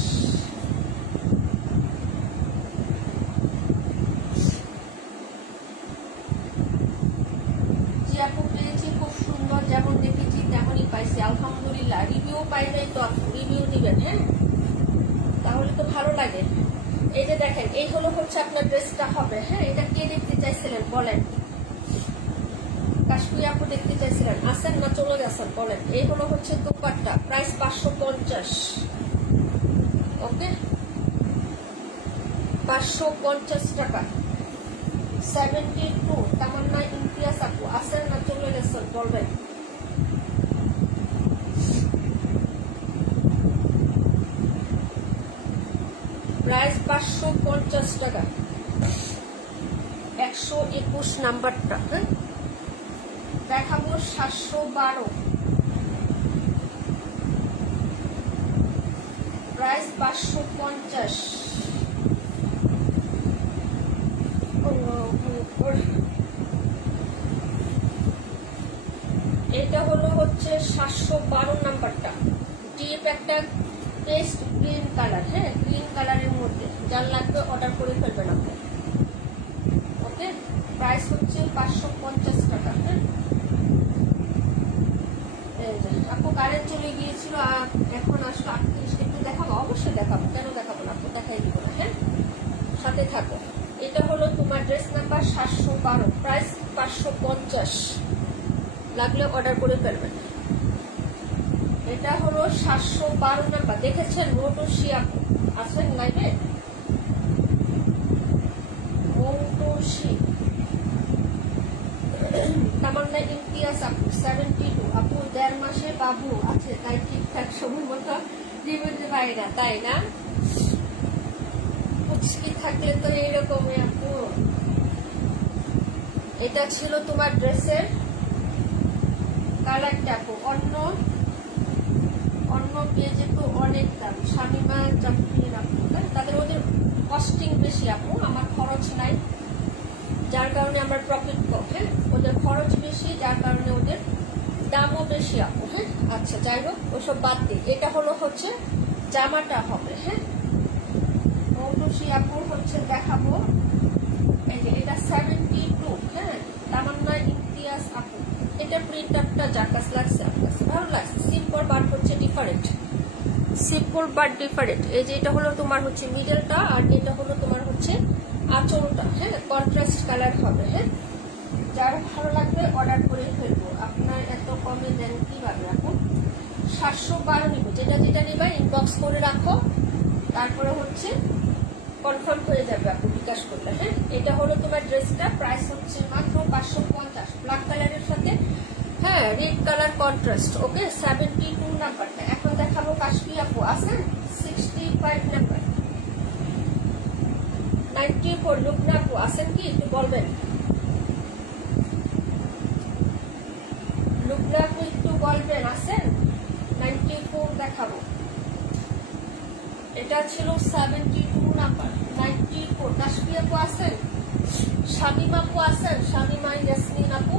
জি আপু পেয়েছি, খুব সুন্দর, যেমন দেখেছি তেমনই পাইছি আলহামদুলিল্লাহ। রিভিউ পাই নাই তো আপু, রিভিউ দিবেন। হ্যাঁ, তাহলে তো ভালো লাগে। এই যে দেখেন, এই হলো হচ্ছে আপনার ড্রেসটা হবে। হ্যাঁ, এটা কে দেখতে চাইছিলেন বলেন? কাশ্মীর আপু দেখতে চাইছিলেন, আসেন না চলে গেছেন বলেন? এই হলো হচ্ছে দুপাট্টা, প্রাইস 550। ওকে, 550 টাকা। 72 তামান্না ইমতিয়াজ আপু আসেন না চলে গেছেন বলবেন? প্রাইস 550 টাকা। 121 নাম্বারটা। হ্যাঁ, দেখাবো 712, প্রাইস 550। এটা হলো হচ্ছে 712 নাম্বারটা, ডিপ একটা পেস্ট গ্রিন কালার, হ্যাঁ গ্রিন কালারের মধ্যে, যার লাগবে অর্ডার করে ফেলবেন আপনি। ওকে, প্রাইস হচ্ছে 550 টাকা। হ্যাঁ, আপু কারেন্ট চলে গিয়েছিল, এখন আসলে 38। একটু দেখাবো, অবশ্যই দেখাবো, কেন দেখাবো না আপু, দেখাই দিব না। হ্যাঁ, সাথে থাকো। এটা হলো তোমার ড্রেস নাম্বার 712, প্রাইস 550, লাগলে অর্ডার করে ফেলবেন। এটা হলো 712 নাম্বার, দেখেছেন মৌটুসি আপু আছেন লাইভে? মৌটুসি তামান্না ইমতিয়াজ আপু 72 আপু 1.5 মাসে বাবু আছে, তাই ঠিকঠাক সময় মতো দিতে পারি না, তাই না? পুচকি থাকলে তো এইরকমই আপু। এটা ছিল তোমার ড্রেসের কালারটা আপু, অন্য পেজে তো অনেক দাম। শামিমা জাফরিন আপু, তাদের ওদের কস্টিং বেশি আপু, আমার খরচ নাই, যার কারণে আমার প্রফিট কম। হ্যাঁ, ওদের খরচ বেশি, যার কারণে ওদের দামও বেশি আপু। হ্যাঁ, আচ্ছা যাই হোক, ওসব বাদ দিই। এটা হলো হচ্ছে জামাটা হবে। হ্যাঁ, মৌটুসি আপুর হচ্ছে দেখাবো, এই যে এটা 72। হ্যাঁ, তামান্না ইমতিয়াজ আপু, এটা প্রিন্টারটা জাকাস লাগছে, আপনার ভালো লাগছে। সিম্পল বাট হচ্ছে ডিফারেন্ট, সিম্পল বাট ডিফারেন্ট। এই যে এটা হলো তোমার হচ্ছে মিডলটা, আর এটা হলো তোমার হচ্ছে আঁচলটা। হ্যাঁ, কন্ট্রাস্ট কালার হবে। হ্যাঁ, যার ভালো লাগবে অর্ডার করে ফেলবো। আপনার এত কমে দেন কিভাবে আপু? 712 নিব, যেটা যেটা নিবা ইনবক্স করে রাখো, তারপরে হচ্ছে কনফার্ম হয়ে যাবে আপু বিকাশ করলে। হ্যাঁ, এটা হলো তোমার ড্রেসটা, প্রাইস হচ্ছে মাত্র 550, ব্ল্যাক কালারের সাথে হ্যাঁ রেড কালার কন্ট্রাস্ট। ওকে, 72 নাম্বারটা। এখন দেখাবো কাশ্মী আপু আছেন 65 নাম্বার, 94 লুকনা আপু আছেন কি একটু বলবেন? লুকনা আপু একটু বলবেন আছেন? 94 দেখাবো। এটা ছিল 72 নাম্বার, 94 কাশ্মী আপু আছেন? শামিমা আপু আছেন? শামিমা ইয়াসমিন আপু,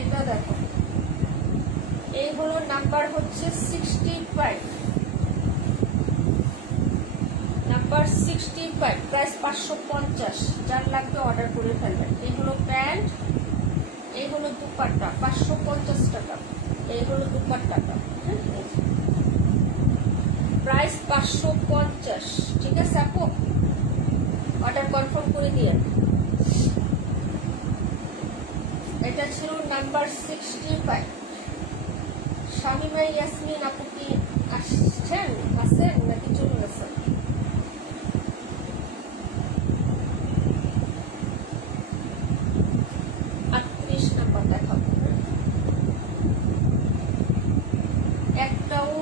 এটা দেখো, এই হলো নাম্বার হচ্ছে 65, নাম্বার 65, প্রাইস 550, যার লাগবে অর্ডার করে ফেলবেন। এই হলো প্যান্ট, এই হলো দুপাট্টা, 550 টাকা। এই হলো দুপাট্টাটা, প্রাইস 550। ঠিক আছে আপু, অর্ডার কনফার্ম করে দিয়ে। এটা ছিল নাম্বার 65। শামিমা ইয়াসমিন আপু কি আসছেন, আছেন নাকি চলে গেছেন? নাম্বার দেখাবো, একটাও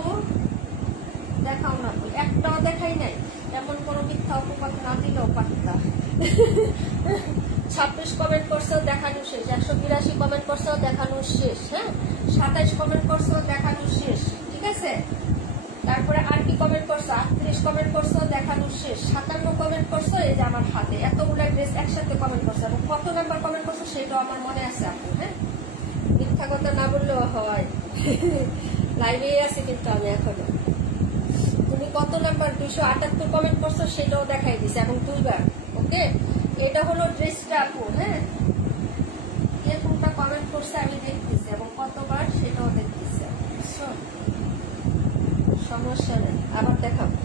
দেখাও না, একটাও দেখাই নাই, এমন কোনো মিথ্যা অপবাদ না দিলেও পারতা। 26 কমেন্ট করছেও দেখানো শেষ, 182 কমেন্ট করছেও দেখানো শেষ। হ্যাঁ, 27 কমেন্ট করছেও দেখানো শেষ। ঠিক আছে, তারপরে আর কি কমেন্ট করছো, 38 কমেন্ট করছো দেখানো শেষ, 57 কমেন্ট করছো, এই যে আমার হাতে এতগুলো ড্রেস একসাথে কমেন্ট করছো, এবং কত নাম্বার কমেন্ট করছো সেটাও আমার মনে আছে আপু। হ্যাঁ, মিথ্যা কথা না বললেও হয়, লাইভে আছে কিন্তু আমি এখনো। তুমি কত নাম্বার 278 কমেন্ট করছো সেটাও দেখাই দিছে, এবং 2বার। ওকে, এটা হলো ড্রেসটা আপু। হ্যাঁ, কে কোনটা কমেন্ট করছে আমি দেখতেছি, এবং কতবার সেটাও দেখতেছি। সমস্যা নেই, আবার দেখাবো।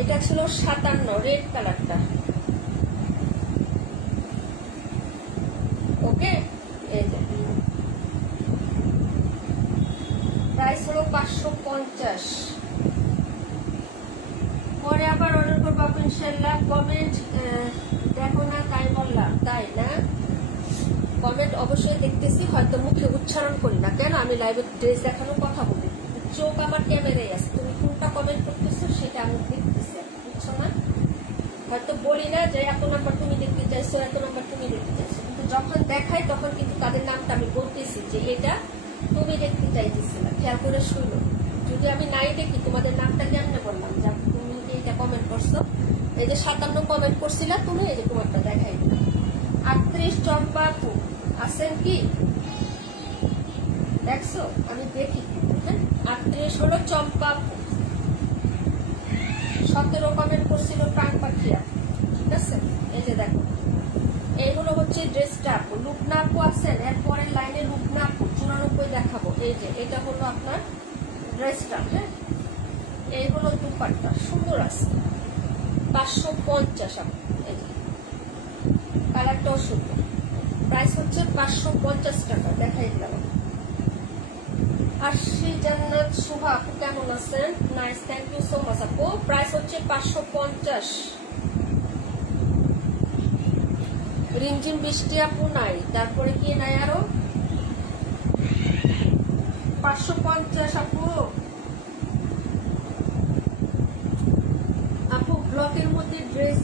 এটা ছিল 57, রেড কালারটা। ওকে, এই যে প্রাইস হলো 550। পরে আবার অর্ডার করবো ইনশাল্লাহ। কমেন্ট দেখো না তাই বললাম, তাই না? কমেন্ট অবশ্যই দেখতেছি, হয়তো মুখে উচ্চারণ করি না, কেন আমি লাইভে ড্রেস দেখানোর কথা বলি, চোখ আমার ক্যামেরায় আছে, তুমি কোনটা কমেন্ট করতেছো সেটা আমি দেখতেছি, বুঝছো না? হয়তো বলি না যে এত নাম্বার তুমি দেখতে চাইছো, এত নাম্বার তুমি দেখতে চাইছো, কিন্তু যখন দেখাই তখন কিন্তু তাদের নামটা আমি বলতেছি যে এটা তুমি দেখতে চাইতেছিলে, খেয়াল করে শুনো। যদি আমি নাই দেখি তোমাদের নামটা কেমনে বললাম যে তুমি এটা কমেন্ট করছো, এই যে 57 কমেন্ট করছিলা তুমি, এই যে তোমারটা দেখাই দিলাম। 38 চম্পা আপু আছেন কি দেখছো? আমি দেখি। 38 হলো চম্পা আপু। 17 কমেন্ট করছিল প্রাণ পাখিয়া, ঠিক আছে? এই যে দেখো, এইগুলো হচ্ছে ড্রেসটা আপু। লুকনা আপু আছেন? এরপরের লাইনে লুকনা আপু 94 দেখাবো। এই যে এটা হলো আপনার ড্রেসটা। হ্যাঁ, এই হলো দুপাট্টা, সুন্দর আছে। 550 আপু। এই যে কালারটাও সুন্দর। প্রাইস হচ্ছে 550 টাকা। দেখাই দিলাম। আশি জান্নাত শুভা আপু কেমন আছেন? Nice, thank you so much আপু। প্রাইস হচ্ছে 550। রিমঝিম বৃষ্টি আপু নাই, তারপরে কি নাই আরো? 550 আপু। আপু ব্লকের মধ্যে ড্রেস,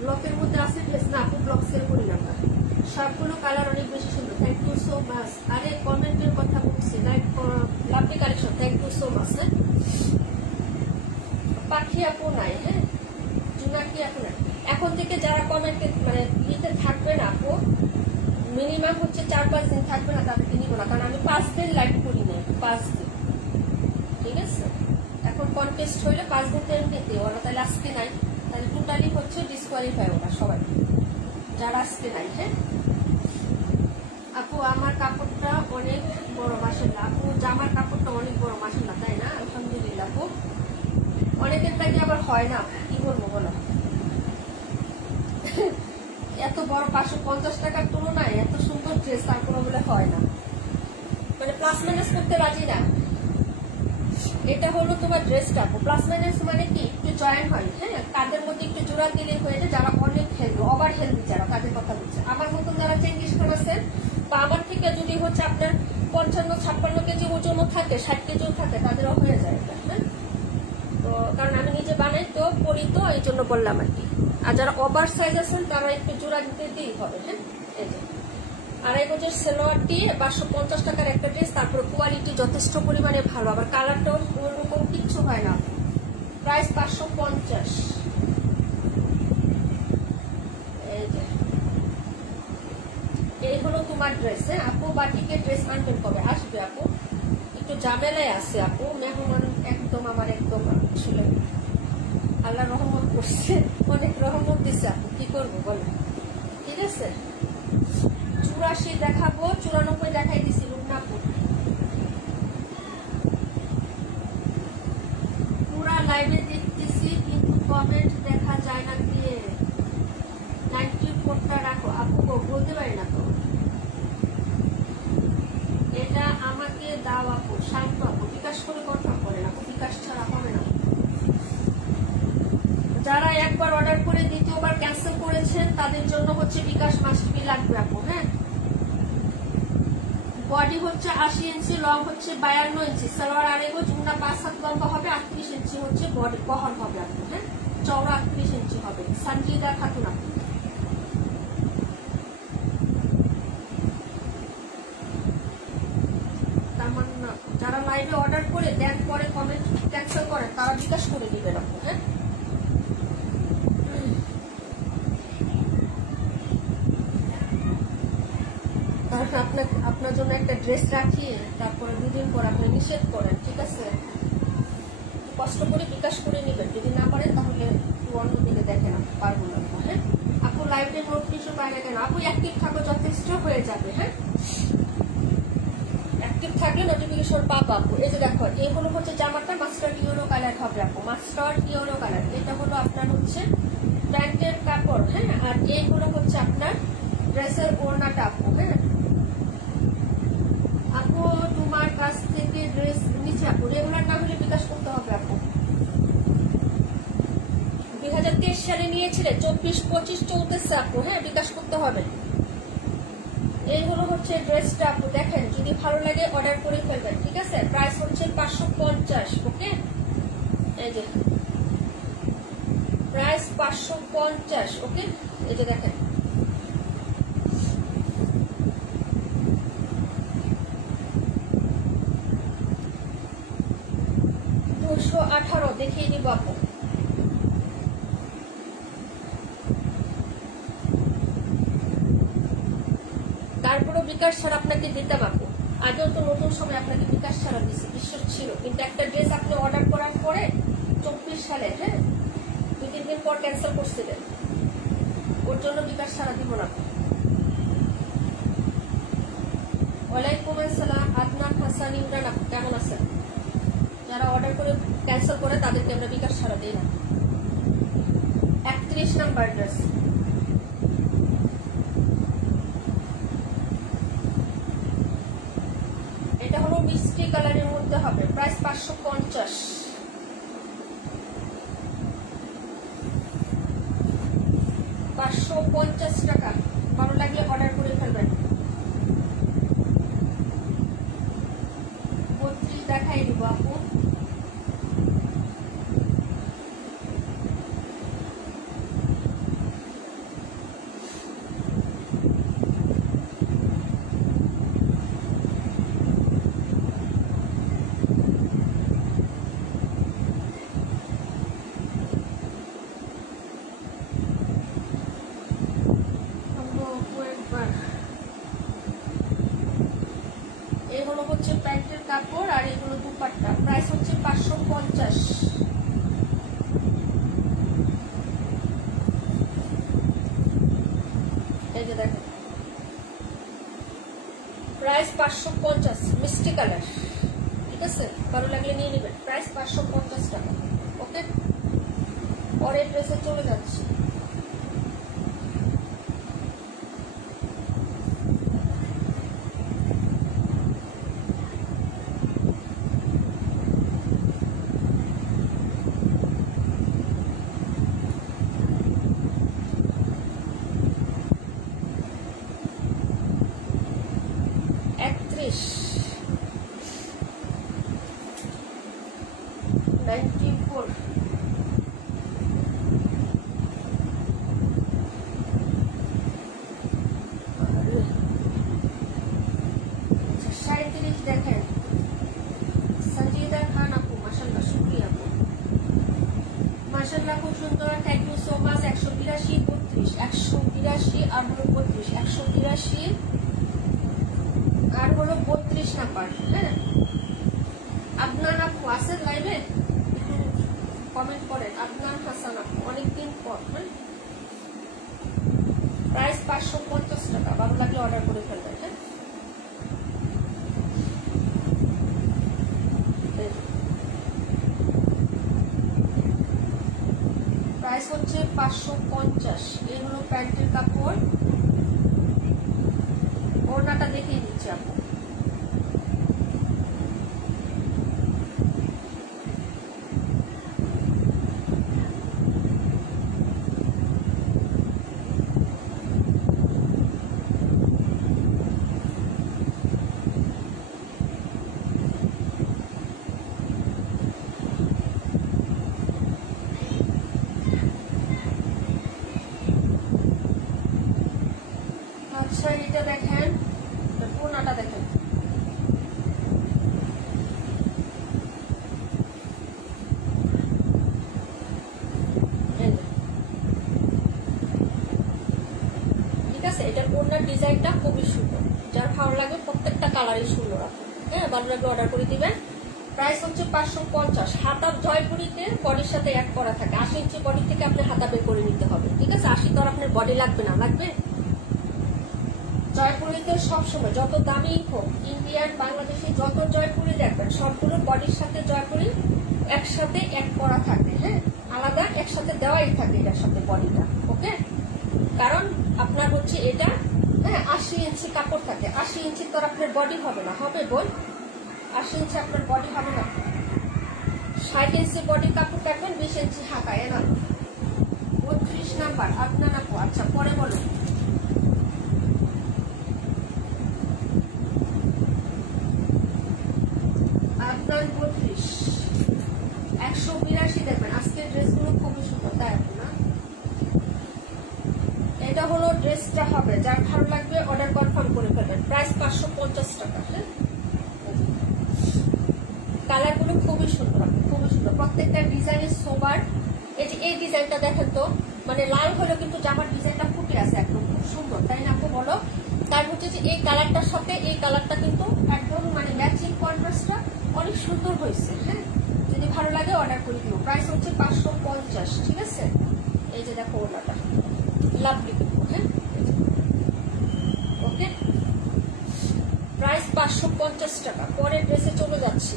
ব্লকের মধ্যে আছে ড্রেস না আপু? ব্লক সেল করি না আমরা। সবগুলো কালার অনেক বেশি সুন্দর। Thank you so much. আরে কমেন্টের কথা বলছি, lovely collection. Thank you so much. হ্যাঁ, পাখি আপু নাই। হ্যাঁ, জুনাকি আপু নাই। এখন থেকে যারা কমেন্টে মানে ইতে থাকবে না আপু, মিনিমাম হচ্ছে 4-5 দিন থাকবে না, তাদেরকে নিব না। কারণ আমি 5 দিন লাইভ করি না, 5 দিন, ঠিক আছে? এখন কন্টেস্ট হইলে 5 দিন তো এমনিতে ওরা তাহলে আসতে নাই, তাহলে টোটালি হচ্ছে ডিসকোয়ালিফাই ওরা সবাই যারা আসতে নাই। হ্যাঁ আপু, আমার কাপড়টা অনেক বড় মাশাআল্লাহ। আপু জামার কাপড়টা অনেক বড় মাশাআল্লাহ, তাই না? আলহামদুলিল্লাহ আপু। অনেকের টাকা আবার হয় না, কি বলবো বলো? এত বড় 550 টাকার তুলনায় এত সুন্দর ড্রেস তারপরে বলে হয় না, মানে প্লাস মাইনাস করতে রাজি না। এটা হলো তোমার ড্রেসটা। প্লাস মাইনাস মানে কি একটু জয়েন হয়। হ্যাঁ, কাদের মধ্যে একটু জোড়া দিলে হয়ে যায়, যারা অনেক হেলদি, ওভার হেলদি যারা, কাজের কথা বলছে। আমার মতন যারা চেঙ্গিস খান আছেন বা আমার থেকে যদি হচ্ছে আপনার 55-56 কেজি ওজনও থাকে, 60 কেজিও থাকে, তাদেরও হয়ে যায় এটা। হ্যাঁ, তো কারণ আমি নিজে বানাই তো, পরি তো, এই জন্য বললাম আর কি। আর যারা ওভার সাইজ আছেন তারা একটু জোড়া দিতেই হবে। হ্যাঁ, এই যে 2.5 গজের সেলোয়ার দিয়ে 550 টাকার একটা ড্রেস, তারপরে কোয়ালিটি যথেষ্ট পরিমাণে ভালো, আবার কালারটাও ওরকম কিচ্ছু হয় না। প্রাইস 550। এই যে এই হলো তোমার ড্রেস। হ্যাঁ আপু, বাটিকের ড্রেস আনবেন কবে? আসবে আপু, একটু ঝামেলায় আছে আপু। মেহমান একদম আমার একদম আসলে আল্লাহ রহমত করছে, অনেক রহমত দিচ্ছে আপু, কি করবো বলো? ঠিক আছে, 84 দেখাবো, 94 দেখাই দিছি লুকনাপুর। পুরা লাইভে দেখতেছি কিন্তু কমেন্ট দেখা যায় না দিয়ে। 94টা রাখো আপু, বলতে পারি না তো। এটা আমাকে দাও আপু, শান্ত আপু। বিকাশ করে কনফার্ম করেন আপু, বিকাশ ছাড়া হবে না। যারা একবার অর্ডার করে দ্বিতীয়বার ক্যান্সেল করেছেন তাদের জন্য হচ্ছে বিকাশ মাস্টবি লাগবে আপু। হ্যাঁ, বডি হচ্ছে 80 ইঞ্চি, লং হচ্ছে 52 ইঞ্চি, সালোয়ার 2.5 গজ, উন্না 5-7 লম্বা হবে, 38 ইঞ্চি হচ্ছে বডি বহর হবে আপু। হ্যাঁ, চওড়া 38 ইঞ্চি হবে। সঞ্জিদা খাতুন আপু। তামান্না, যারা লাইভে অর্ডার করে দেন পরে কমেন্ট ক্যান্সেল করেন তারা বিকাশ করে দিবেন আপু। হ্যাঁ, আপনার জন্য একটা ড্রেস রাখিয়ে তারপরে 2 দিন পর আপনি নিষেধ করেন, ঠিক আছে? কষ্ট করে বিকাশ করে নেবেন, যদি না পারেন তাহলে অন্য দিকে দেখেন, পারবো না। হ্যাঁ আপু, লাইভে নোটিফিকেশন পায় না কেন? আপু অ্যাক্টিভ থাকো, যথেষ্ট হয়ে যাবে। হ্যাঁ, অ্যাক্টিভ থাকলে নোটিফিকেশন পাবো আপু। এই যে দেখো, এই হলো হচ্ছে জামাটা মাস্টার্ড ইয়েলো কালার হবে আপু, মাস্টার্ড ইয়েলো কালার। এটা হলো আপনার হচ্ছে প্যান্টের কাপড়। হ্যাঁ, আর এই হলো হচ্ছে আপনার ড্রেসের ওড়নাটা আপু। হ্যাঁ আপু, তোমার কাছ থেকে ড্রেস নিচে আপু, রেগুলার না হলে বিকাশ করতে হবে আপু। 2023 সালে নিয়েছিলে, 24-25 চলতেছে আপু। হ্যাঁ, বিকাশ করতে হবে। এই হলো হচ্ছে ড্রেসটা আপু, দেখেন যদি ভালো লাগে অর্ডার করে ফেলবেন, ঠিক আছে? প্রাইস হচ্ছে 550। ওকে, এই যে প্রাইস 550। ওকে, এই যে দেখেন, দেখিয়ে দিব আপু। বিকাশ ছাড়া আপনাকে দিতাম আপু, আগেও তো নতুন সময় আপনাকে বিকাশ ছাড়া দিচ্ছে, বিশ্বাস ছিল। কিন্তু একটা ড্রেস আপনি অর্ডার করার পরে 24 সালে, হ্যাঁ 2-3 দিন পর ক্যান্সেল করছিলেন, ওর জন্য বিকাশ ছাড়া দিব না। ওয়ালাইকুম আসসালাম আদনান হাসান ইমরান, আপু কেমন আছেন? যারা অর্ডার করে ক্যান্সেল করে তাদেরকে আমরা বিকাশ ছাড়া দিই না। 31 নাম্বার ড্রেস, এটা হলো মিষ্টি কালারের মধ্যে হবে, প্রাইস 550, 550 টাকা। ভালো লাগলে অর্ডার করে ফেলবেন। 32 দেখাই দিব আপু। এগুলো হচ্ছে প্যান্টের কাপড় আর এগুলো দুপাট্টা, প্রাইস হচ্ছে 550। এই যে দেখেন, প্রাইস 550, মিষ্টি কালার, ঠিক আছে? ভালো লাগলে নিয়ে নেবেন, প্রাইস 550 টাকা। ওকে, পরের ড্রেসে চলে যাচ্ছি। দেখেন সঞ্জিদা খান আপু, মাশাআল্লাহ, শুকরিয়া আপু, মাশাআল্লাহ, খুব সুন্দর, থ্যাংক ইউ সো মাচ। 182, 32, 182 আর হলো 32, 182 আর হলো 32 নাম্বার। হ্যাঁ, আদনান আপু আছেন লাইভে? কমেন্ট করেন। আদনান হাসান আপু, অনেকদিন পর। হ্যাঁ, প্রাইস 550 টাকা। ভালো লাগলে অর্ডার করে ফেলবেন। হ্যাঁ, প্রাইস হচ্ছে 550। এই হলো প্যান্টের কাপড়, ওড়নাটা দেখিয়ে দিচ্ছি আপু। এটা দেখেন, ওড়নাটা দেখেন, ঠিক আছে? এটার ওড়নার ডিজাইনটা খুবই সুন্দর, যার ভালো লাগবে প্রত্যেকটা কালারই সুন্দর আছে। হ্যাঁ, ভালো লাগলে অর্ডার করে দিবেন। প্রাইস হচ্ছে 550। হাতার জয়পুরিতে বডির সাথে এক করা থাকে, 80 ইঞ্চি বডি থেকে আপনি হাতা বের করে নিতে হবে, ঠিক আছে? 80 তো আর আপনার বডি লাগবে না, লাগবে জয়পুরিতে সবসময় যত দামি হোক, ইন্ডিয়ান বাংলাদেশি যত জয়পুরি দেখবেন সবগুলো বডির সাথে জয়পুরি একসাথে এক করা থাকে। হ্যাঁ, আলাদা একসাথে দেওয়াই থাকে এটার সাথে বডিটা। ওকে, কারণ আপনার হচ্ছে এটা, হ্যাঁ 80 ইঞ্চি কাপড় থাকে, 80 ইঞ্চি তো আপনার বডি হবে না, হবে বই? 80 ইঞ্চি আপনার বডি হবে না। 60 ইঞ্চি বডি কাপড় দেখবেন, 20 ইঞ্চি হাঁকায় না। 32 নাম্বার আপনার আপু। আচ্ছা, পরে বলো। আপনার 32, 182 দেখবেন। আজকের ড্রেসগুলো খুবই সুন্দর, তাই না? এটা হলো ড্রেসটা হবে, যার ভালো লাগবে অর্ডার কনফার্ম করে ফেলবেন। প্রাইস 550 টাকা। হ্যাঁ, কালারগুলো খুবই সুন্দর, খুবই সুন্দর, প্রত্যেকটা ডিজাইনের সোবার। এই ডিজাইনটা দেখেন তো, মানে লাল হলেও কিন্তু জামার ডিজাইনটা ফুটে আছে একদম, খুব সুন্দর, তাই না আপু বলো? তার হচ্ছে যে এই কালারটার সাথে এই কালারটা কিন্তু একদম মানে ম্যাচিং কন্ট্রাস্টটা অনেক সুন্দর হয়েছে। হ্যাঁ, যদি ভালো লাগে অর্ডার করে দিও। প্রাইস হচ্ছে 550, ঠিক আছে। এই যে দেখো ওনাটা লাভলি কিন্তু। হ্যাঁ, ওকে, প্রাইস 550 টাকা। পরের ড্রেসে চলে যাচ্ছি।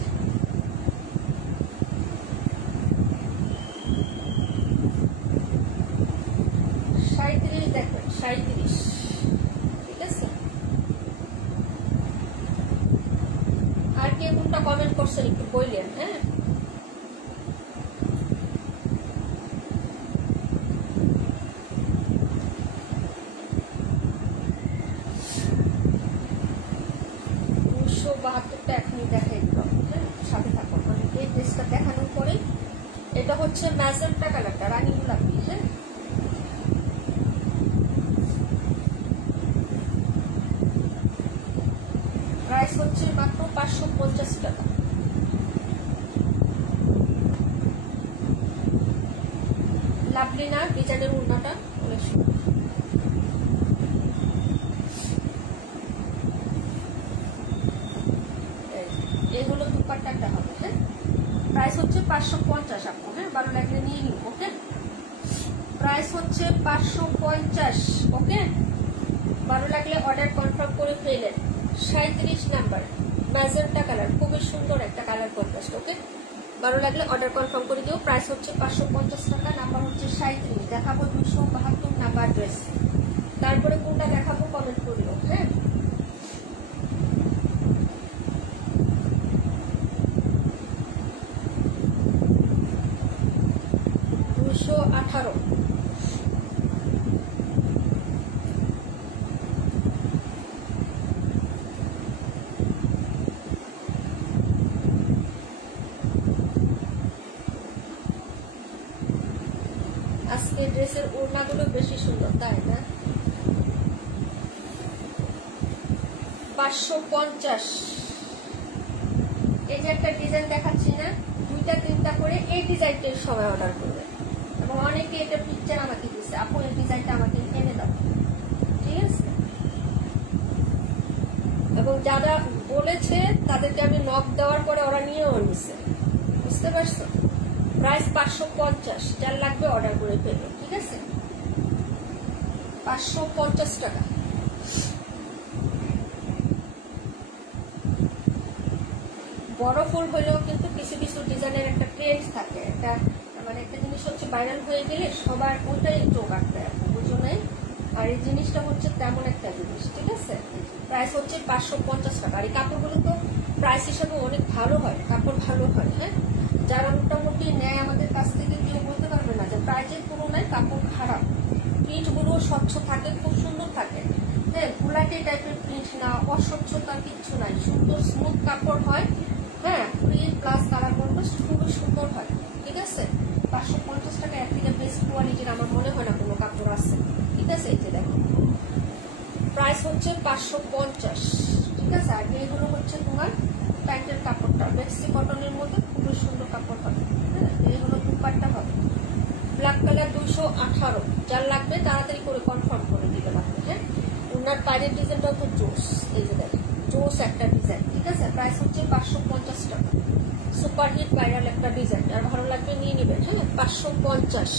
দেখবেন 37, ঠিক আছে। আর কে কোনটা কমেন্ট করছেন একটু বললেন। হ্যাঁ, এখনই দেখাই দিলাম। হ্যাঁ, সাথে থাকুন। মানে এই ড্রেসটা দেখানোর পরে এটা হচ্ছে ম্যাজেন্টা কালারটা, রানী গোলাপি। হ্যাঁ, প্রাইস হচ্ছে মাত্র 550 টাকা। লাভলি না ডিজাইনের উন্নাটা অনেক সুন্দর। এই হলো দুপাট্টাটা হবে। হ্যাঁ, প্রাইস হচ্ছে 550 আপু। হ্যাঁ, ভালো লাগলে নিয়ে নিও। ওকে, প্রাইস হচ্ছে 550। ওকে, ভালো লাগলে অর্ডার কনফার্ম করে ফেলেন। 37 নাম্বার ম্যাজেন্টা কালার, খুবই সুন্দর একটা কালার কন্ট্রাস্ট। ওকে, ভালো লাগলে অর্ডার কনফার্ম করে দিও। প্রাইস হচ্ছে 550 টাকা। নাম্বার হচ্ছে 37। দেখাবো 272 নাম্বার ড্রেস। তারপরে কোনটা দেখাবো কমেন্ট করিও। হ্যাঁ, আজকে ড্রেসের ওড়নাগুলো বেশি সুন্দর, তাই না? 550। এই যে একটা ডিজাইন দেখাচ্ছি না, 2-3টা করে এই ডিজাইনটার সময় অর্ডার করবে। এবং অনেকে এটা পিকচার আমাকে দিচ্ছে, আপু এই ডিজাইনটা আমাকে এনে দাও, ঠিক আছে। এবং যারা বলেছে তাদেরকে আমি নক দেওয়ার পরে ওরা নিয়েও নিচ্ছে, বুঝতে পারছো। প্রাইস 550, যার লাগবে অর্ডার করে ফেলবে, ঠিক আছে। 550 টাকা। বড় ফুল হলেও কিন্তু কিছু কিছু ডিজাইনের একটা ট্রেন্ড থাকে। একটা মানে একটা জিনিস হচ্ছে ভাইরাল হয়ে গেলে সবার ওটাই চোখ আঁকতে আছে, বুঝো নাই। আর এই জিনিসটা হচ্ছে তেমন একটা জিনিস, ঠিক আছে। প্রাইস হচ্ছে 550 টাকা। আর এই কাপড়গুলো তো প্রাইস হিসাবে অনেক ভালো হয়, কাপড় ভালো হয়। হ্যাঁ, যারা মোটামুটি নেয় আমাদের কাছ থেকে কেউ বলতে পারবে না যে প্রাইজের তুলনায় কাপড় খারাপ। প্রিন্টগুলো স্বচ্ছ থাকে, খুব সুন্দর থাকে। হ্যাঁ, গুলাটি টাইপের প্রিন্ট না, অস্বচ্ছতা কিচ্ছু নাই, সুন্দর স্মুথ কাপড় হয়। হ্যাঁ, প্রিন্ট প্লাস কালার কন্ট্রাস্ট খুবই সুন্দর হয়, ঠিক আছে। 550 টাকা এর থেকে বেস্ট কোয়ালিটির আমার মনে হয় না কোনো কাপড় আছে, ঠিক আছে। এই যে দেখো প্রাইস হচ্ছে 550, ঠিক আছে। আর এইগুলো হচ্ছে তোমার প্যান্টের কাপড়টা মেক্সি কটনের মধ্যে খুবই সুন্দর কাপড় হবে। হ্যাঁ, এইগুলো দুপাট্টা হবে ব্ল্যাক কালার 218। যার লাগবে তাড়াতাড়ি করে কনফার্ম করে দিবেন আপনি। হ্যাঁ, ওনার পায়ের ডিজাইনটাও তো জোস, এই যে দেখেন জোস একটা ডিজাইন, ঠিক আছে। প্রাইস হচ্ছে 550 টাকা। সুপার হিট ভাইরাল একটা ডিজাইন, আর ভালো লাগবে নিয়ে নেবেন। হ্যাঁ, 550।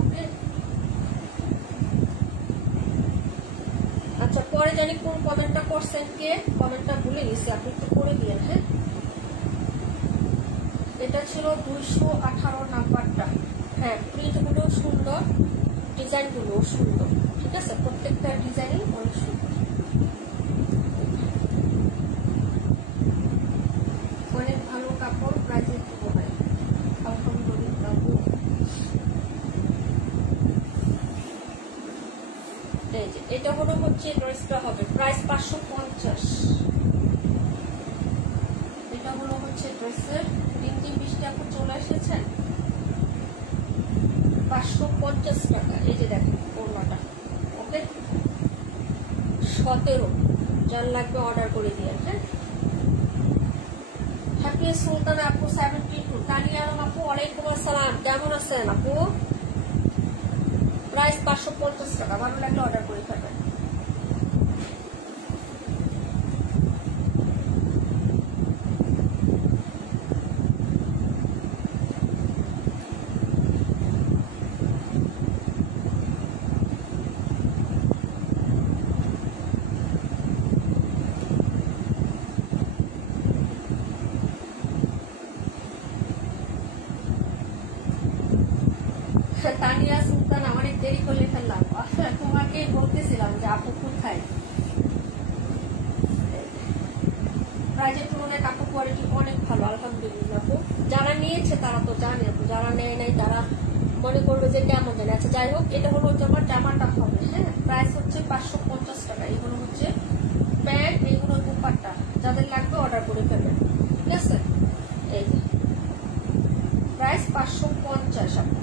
ওকে, আচ্ছা পরে জানি কোন কমেন্টটা করছেন, কে কমেন্টটা ভুলে গেছি, আপনি একটু করে দিয়েন। হ্যাঁ, এটা ছিল 218 নাম্বারটা। হ্যাঁ, প্রিন্টগুলো সুন্দর, ডিজাইনগুলো সুন্দর, ঠিক আছে। প্রত্যেকটা ডিজাইনই অনেক সুন্দর, অনেক ভালো কাপড়, প্রাইজের তুলনায় আলহামদুলিল্লাহ। এই যে এটা হলো হচ্ছে ড্রেসটা হবে, প্রাইস 550। এটা হলো হচ্ছে ড্রেসের রিমঝিম বৃষ্টি আপু চলে এসেছেন, 550 টাকা। এই যে দেখেন ওড়নাটা, ওকে 17। যার লাগবে অর্ডার করে দিয়ে। হ্যাঁ, হ্যাপি সুলতান আপু 72। তানিয়া আলম আপু ওয়ালাইকুম আসসালাম, কেমন আছেন আপু? প্রাইস 550 টাকা। ভালো লাগলে অর্ডার করে ফেলবেন। তানিয়া সুলতানা অনেক দেরি করে ফেললাম, তোমাকে বলতেছিলাম যে আপু কোথায়। প্রাইজের তুলনায় কাপড় কোয়ালিটি অনেক ভালো আলহামদুলিল্লাহ। যারা নিয়েছে তারা তো জানে, যারা নেয় নাই তারা মনে করবে যে কেমন জানে। আচ্ছা যাই হোক, এটা হলো তোমার জামাটা হবে। হ্যাঁ, প্রাইস হচ্ছে 550 টাকা। এগুলো হচ্ছে প্যান্ট, এগুলো দুপাট্টা। যাদের লাগবে অর্ডার করে ফেলবেন, ঠিক আছে। এই যে প্রাইস 550 আপু।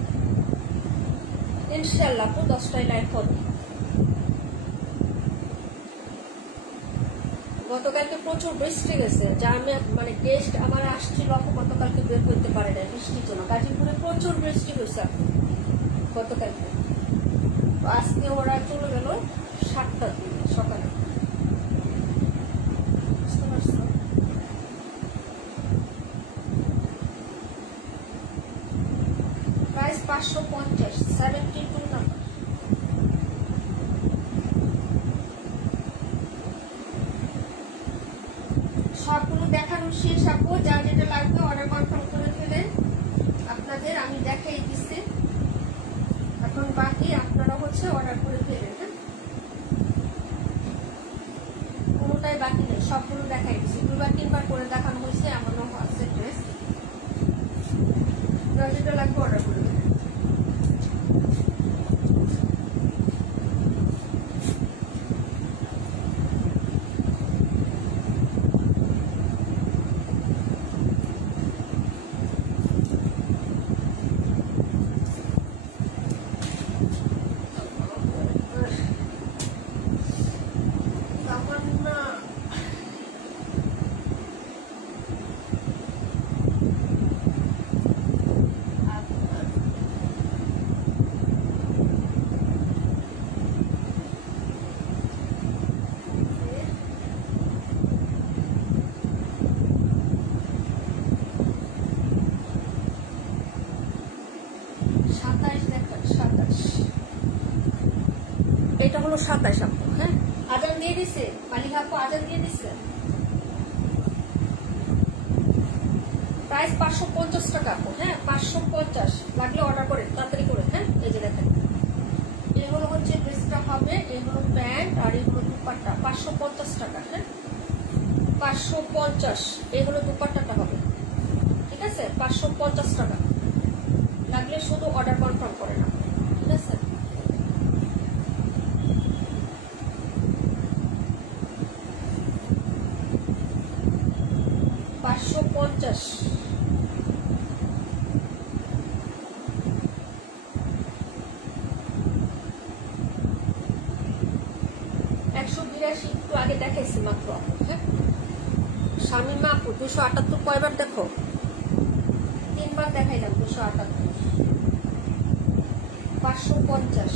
ইনশাল্লাহ আপু 10টায় লাইভ হবে। গতকালকে প্রচুর বৃষ্টি গেছে, যা আমি মানে গেস্ট আমার আসছিল আপু গতকালকে বের করতে পারে না বৃষ্টির জন্য। গাজীপুরে প্রচুর বৃষ্টি হয়েছে আপু গতকালকে। আজকে ওরা চলে গেল 7টার দিকে সকালে। Price 550, 72 number. সবগুলো দেখানো শেষ আপু। যা যেটা লাগবে অর্ডার কনফার্ম করে ফেলে আপনাদের আমি দেখাই দিচ্ছি। এখন বাকি আপনারা হচ্ছে অর্ডার করে ফেলেন। হ্যাঁ, কোনোটাই বাকি নেই, সবগুলো দেখাই দিচ্ছি। 2-3বার করে দেখানো হয়েছে, এমনও আছে ড্রেস। যা যেটা লাগবে অর্ডার করে ফেলেন। এটা হলো 27 আপু। হ্যাঁ, আজান দিয়ে দিছে, মালিকা আপু আজান দিয়ে দিচ্ছে। প্রাইস 550 টাকা আপু। হ্যাঁ, 550 লাগলে অর্ডার করে তাড়াতাড়ি করে। হ্যাঁ, এই যে দেখেন, এগুলো হচ্ছে ড্রেসটা হবে, এগুলো প্যান্ট আর এগুলো দুপাট্টা। 550 টাকা। হ্যাঁ, 550 এগুলো দুপাট্টাটা হবে, ঠিক আছে। 550 টাকা লাগলে শুধু অর্ডার কনফার্ম করে না, ঠিক আছে। একটু আগে দেখাইছি মাত্র। হ্যাঁ, শামিমা আপু 278 কয়বার দেখো? 3বার দেখাইলাম। 278, 550।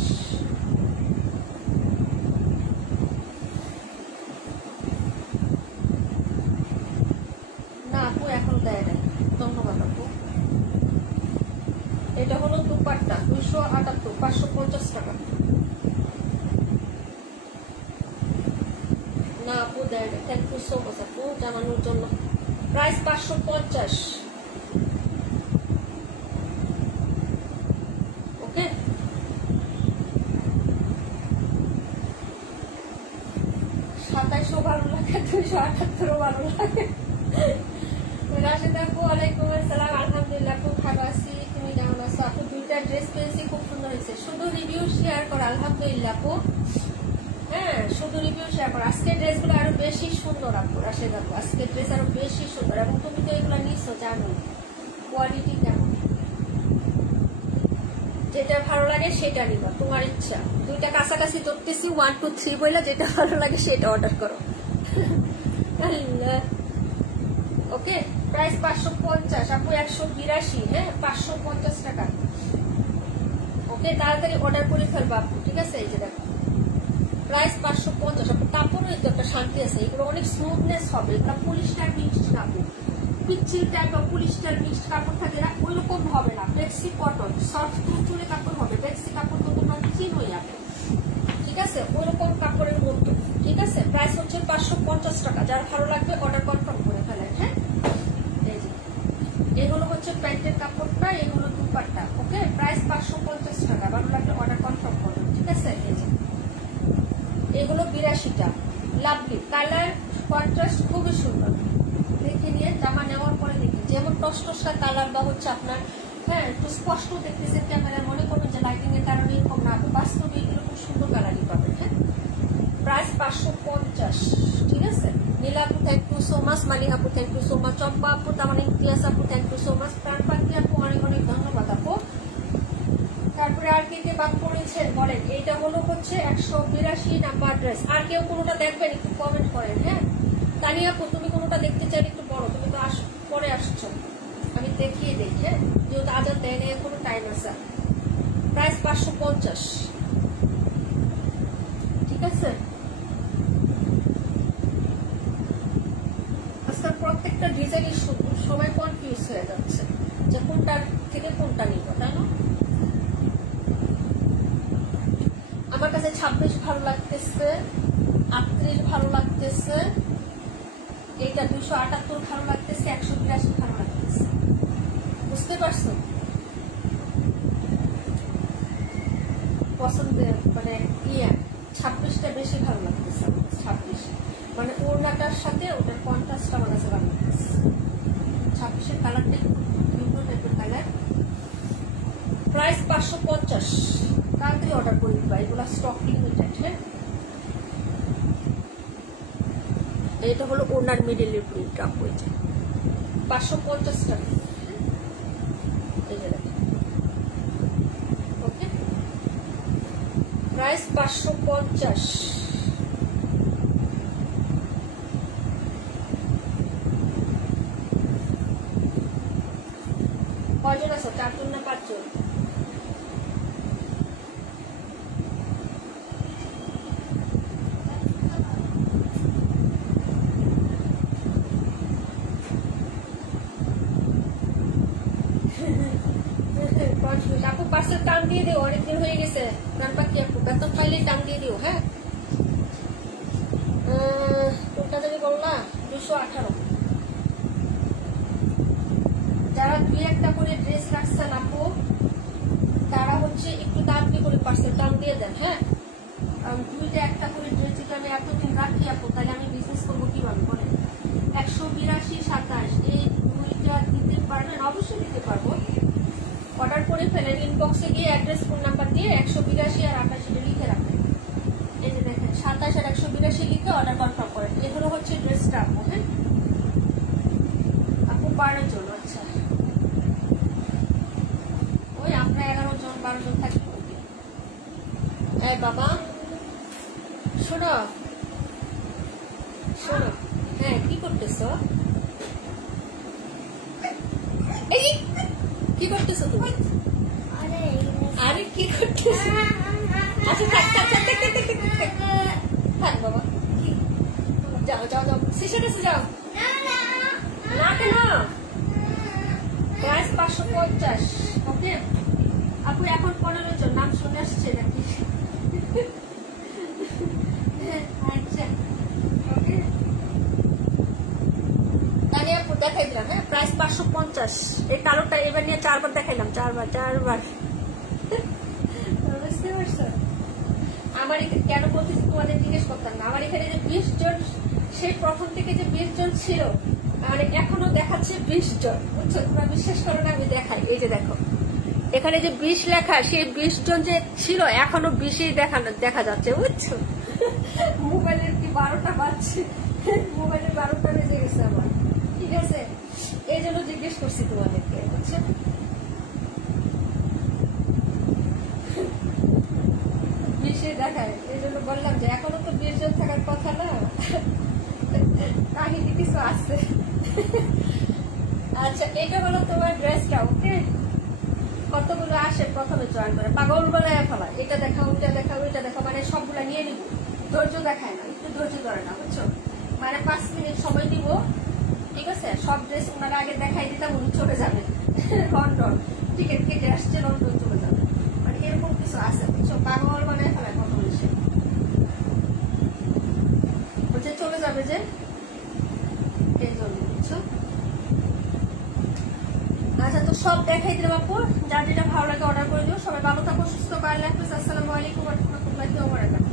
না আপু এখন দেয় নাই, ধন্যবাদ আপু। এটা হলো দুপাট্টা 278, 550 টাকা। না আপু দেয় না। থ্যাংক ইউ সো মাচ আপু জানানোর জন্য। প্রাইস 550। ওকে, 27ও ভালো লাগে, 278ও ভালো লাগে। রাশেদা আপু ওয়ালাইকুম আসসালাম। আলহামদুলিল্লাহ খুব ভালো আছি, তুমি কেমন আছো আপু? 2টা ড্রেস পেয়েছি, খুব সুন্দর হয়েছে। শুধু রিভিউ শেয়ার করো। আলহামদুলিল্লাহ আপু। হ্যাঁ, শুধু রিভিউ শেয়ার করো। আজকের ড্রেসগুলো আরো বেশি সুন্দর আপু। রাশেদা আপু আজকের ড্রেস আরো বেশি সুন্দর, এবং তুমি তো এগুলো নিচ্ছ, জানো কোয়ালিটি কেমন। যেটা ভালো লাগে সেটা নিবা, তোমার ইচ্ছা। 2টা কাছাকাছি ধরতেছি, 1 2 3 বইলা যেটা ভালো লাগে সেটা অর্ডার করো। ওকে, প্রাইস 550 আপু। 182। হ্যাঁ, 550 টাকা। ওকে। ওকে, তাড়াতাড়ি অর্ডার করে ফেলবা আপু, ঠিক আছে? এই যে দেখো প্রাইস 550। আপু কাপড়ের একটু একটা শান্তি আছে, এগুলো অনেক স্মুথনেস হবে, এটা পলিস্টার মিক্সড কাপড়, পিচ্ছিল টাইপ বা পলিস্টার মিক্সড কাপড় থাকে না, ওই রকম হবে না। বেক্সি কটন সফট তুলতুলে কাপড় হবে, বেক্সি কাপড় তো তোমরা চিনো যাবে, ঠিক আছে? ওই রকম কাপড়ের মধ্যে, ঠিক আছে? প্রাইস হচ্ছে 550 টাকা। যার ভালো লাগবে অর্ডার কনফার্ম করে ফেলেন। হ্যাঁ, এই যে এগুলো হচ্ছে প্যান্টের কাপড়টা, এগুলো দুপাট্টা। ওকে, প্রাইস 550 টাকা। ভালো লাগলে অর্ডার কনফার্ম করবেন, ঠিক আছে? এই যে এগুলো 82টা, লাভলি কালার, কন্ট্রাস্ট খুবই সুন্দর। দেখে নিয়ে জামা নেওয়ার পরে দেখি যেমন টসটসা কালার বা হচ্ছে আপনার, হ্যাঁ, একটু স্পষ্ট দেখতেছেন ক্যামেরায়, মনে করবেন যে লাইটিং এর কারণে এরকম না, বাস্তবে এরকম সুন্দর কালারই পাবেন। হ্যাঁ, প্রাইস 550, ঠিক আছে? নীলা আপু thank you so much, Maliha আপু thank you so much, Champa আপু, তামানি ইতিহাস আপু thank you so much, Pranpati আপু অনেক অনেক ধন্যবাদ আপু। তারপরে আর কে কে বাদ পড়েছেন বলেন। এইটা হলো হচ্ছে 182 নাম্বার ড্রেস। আর কেউ কোনোটা দেখবেন একটু কমেন্ট করেন। হ্যাঁ, তানিয়া আপু তুমি কোনোটা দেখতে চাইলে একটু বড়, তুমি তো পরে আসছো, আমি দেখিয়ে দেখি। হ্যাঁ, যেহেতু আজাদ দেয় নেই, কোনো টাইম আছে। প্রাইস 550, ঠিক আছে? আজকাল প্রত্যেকটা ডিজাইনই সবাই কনফিউজ হয়ে যাচ্ছে যে কোনটার থেকে কোনটা নিব, তাই না? আমার কাছে 26 ভালো লাগতেছে, 38 ভালো লাগতেছে, এইটা 278 ভালো লাগতেছে, 182 ভালো লাগতেছে। বুঝতে পারছো? পছন্দের মানে 26টা বেশি ভালো লাগতেছে। 26 মানে ওড়নাটার সাথে ওটার কন্ট্রাস্ট আমার কাছে ভালো লাগতেছে। 26-এর কালারটা বিভিন্ন টাইপের কালার। প্রাইস 550, তাড়াতাড়ি অর্ডার করে দিবা, এগুলো স্টক লিমিটেড। হ্যাঁ, এটা হলো ওনার মিডলের প্রিন্ট আপ হয়েছে 550 টাকা। এই যে দেখেন, ওকে, প্রাইস 550। কয়জন আছো? 4 জন না 5 জন? আপু পার্সেল টান দিয়ে দিও, অনেকদিন হয়ে গেছে। প্রাণপাতি আপু বেতন পাইলে টান দিয়ে দিও। হ্যাঁ, কোনটা যদি বললা 218। যারা 2-1টা করে ড্রেস রাখছেন আপু, তারা হচ্ছে একটু তাড়াতাড়ি করে পার্সেল টান দিয়ে দেন। হ্যাঁ, 2টা 1টা করে ড্রেস যদি আমি এতদিন রাখি আপু, তাহলে আমি বিজনেস করবো কিভাবে বলেন? 182, 27 এই 2টা দিতে পারবেন? অবশ্যই দিতে পারবো। অর্ডার করে ফেলেন, ইনবক্সে গিয়ে অ্যাড্রেস ফোন নাম্বার দিয়ে 182 আর 88 লিখে রাখেন। এই যে দেখেন 27 আর 182 লিখে অর্ডার কনফার্ম করেন। এগুলো হচ্ছে ড্রেসটা আপু। হ্যাঁ, আপু 12 জন। আচ্ছা, ওই আমরা 11 জন 12 জন থাকি। এই বাবা শোনো শোনো, হ্যাঁ কি করতেছো? এই কি করতেছো তুমি? আরে কি করতেছো? আচ্ছা থাক বাবা, যাও যাও যাও, শিশু কাছে যাও। না কেন? প্রাইস 550। ওকে আপু, এখন 15 জন নাম শুনে আসছে নাকি? আচ্ছা, ওকে তাহলে আপু দেখাই দিলাম। হ্যাঁ, প্রাইস 550। এই কালোটা এবার নিয়ে 4 বার দেখাইলাম, 4 বার। বুঝতে পারছো? আমার কেন বলতেছি তোমাদের জিজ্ঞেস করতাম না। আমার এখানে যে 20 জন, সেই প্রথম থেকে যে 20 জন ছিল, মানে এখনো দেখাচ্ছে 20 জন। বুঝছো? তোমরা বিশ্বাস করো না, আমি দেখাই। এই যে দেখো, এখানে যে 20 লেখা, সেই 20 জন যে ছিল এখনো 20ই দেখা যাচ্ছে। বুঝছো? মোবাইলের কি 12টা বাজছে, মোবাইলের 12টা বেজে গেছে আমার, ঠিক আছে? এই জন্য জিজ্ঞেস করছি তোমাদেরকে। বুঝছো? দেখায়, এই জন্য বললাম যে এখনো তো 20 জন থাকার কথা না, কাহিনী কিছু আছে। আচ্ছা, এটা হলো তোমার ড্রেসটা। ওকে, কত যতগুলো আসে প্রথমে জয়েন করে পাগল বানায় ফেলা, এটা দেখাও ওইটা দেখাও ওইটা দেখাও, মানে সবগুলা নিয়ে নিব। ধৈর্য দেখায় না, একটু ধৈর্য ধরে না, বুঝছো? মানে 5 মিনিট সময় দিব, ঠিক আছে? সব ড্রেস ওনারা আগে দেখাই দিতাম, উনি চলে যাবে লন্ডন, টিকিট কেটে আসছে লন্ডন চলে যাবে, মানে এরকম কিছু আছে, বুঝছো? পাগল বানায় ফেলায় প্রথম এসে বলছে চলে যাবে যে, এই জন্য, বুঝছো? আচ্ছা, তো সব দেখাই দিলাম আপু, যার যেটা ভালো লাগে অর্ডার করে দিও। সবাই ভালো থাকো, সুস্থ, আসসালামু আলাইকুম ওয়া রাহমাতুল্লাহি ওয়া বারাকাতুহু।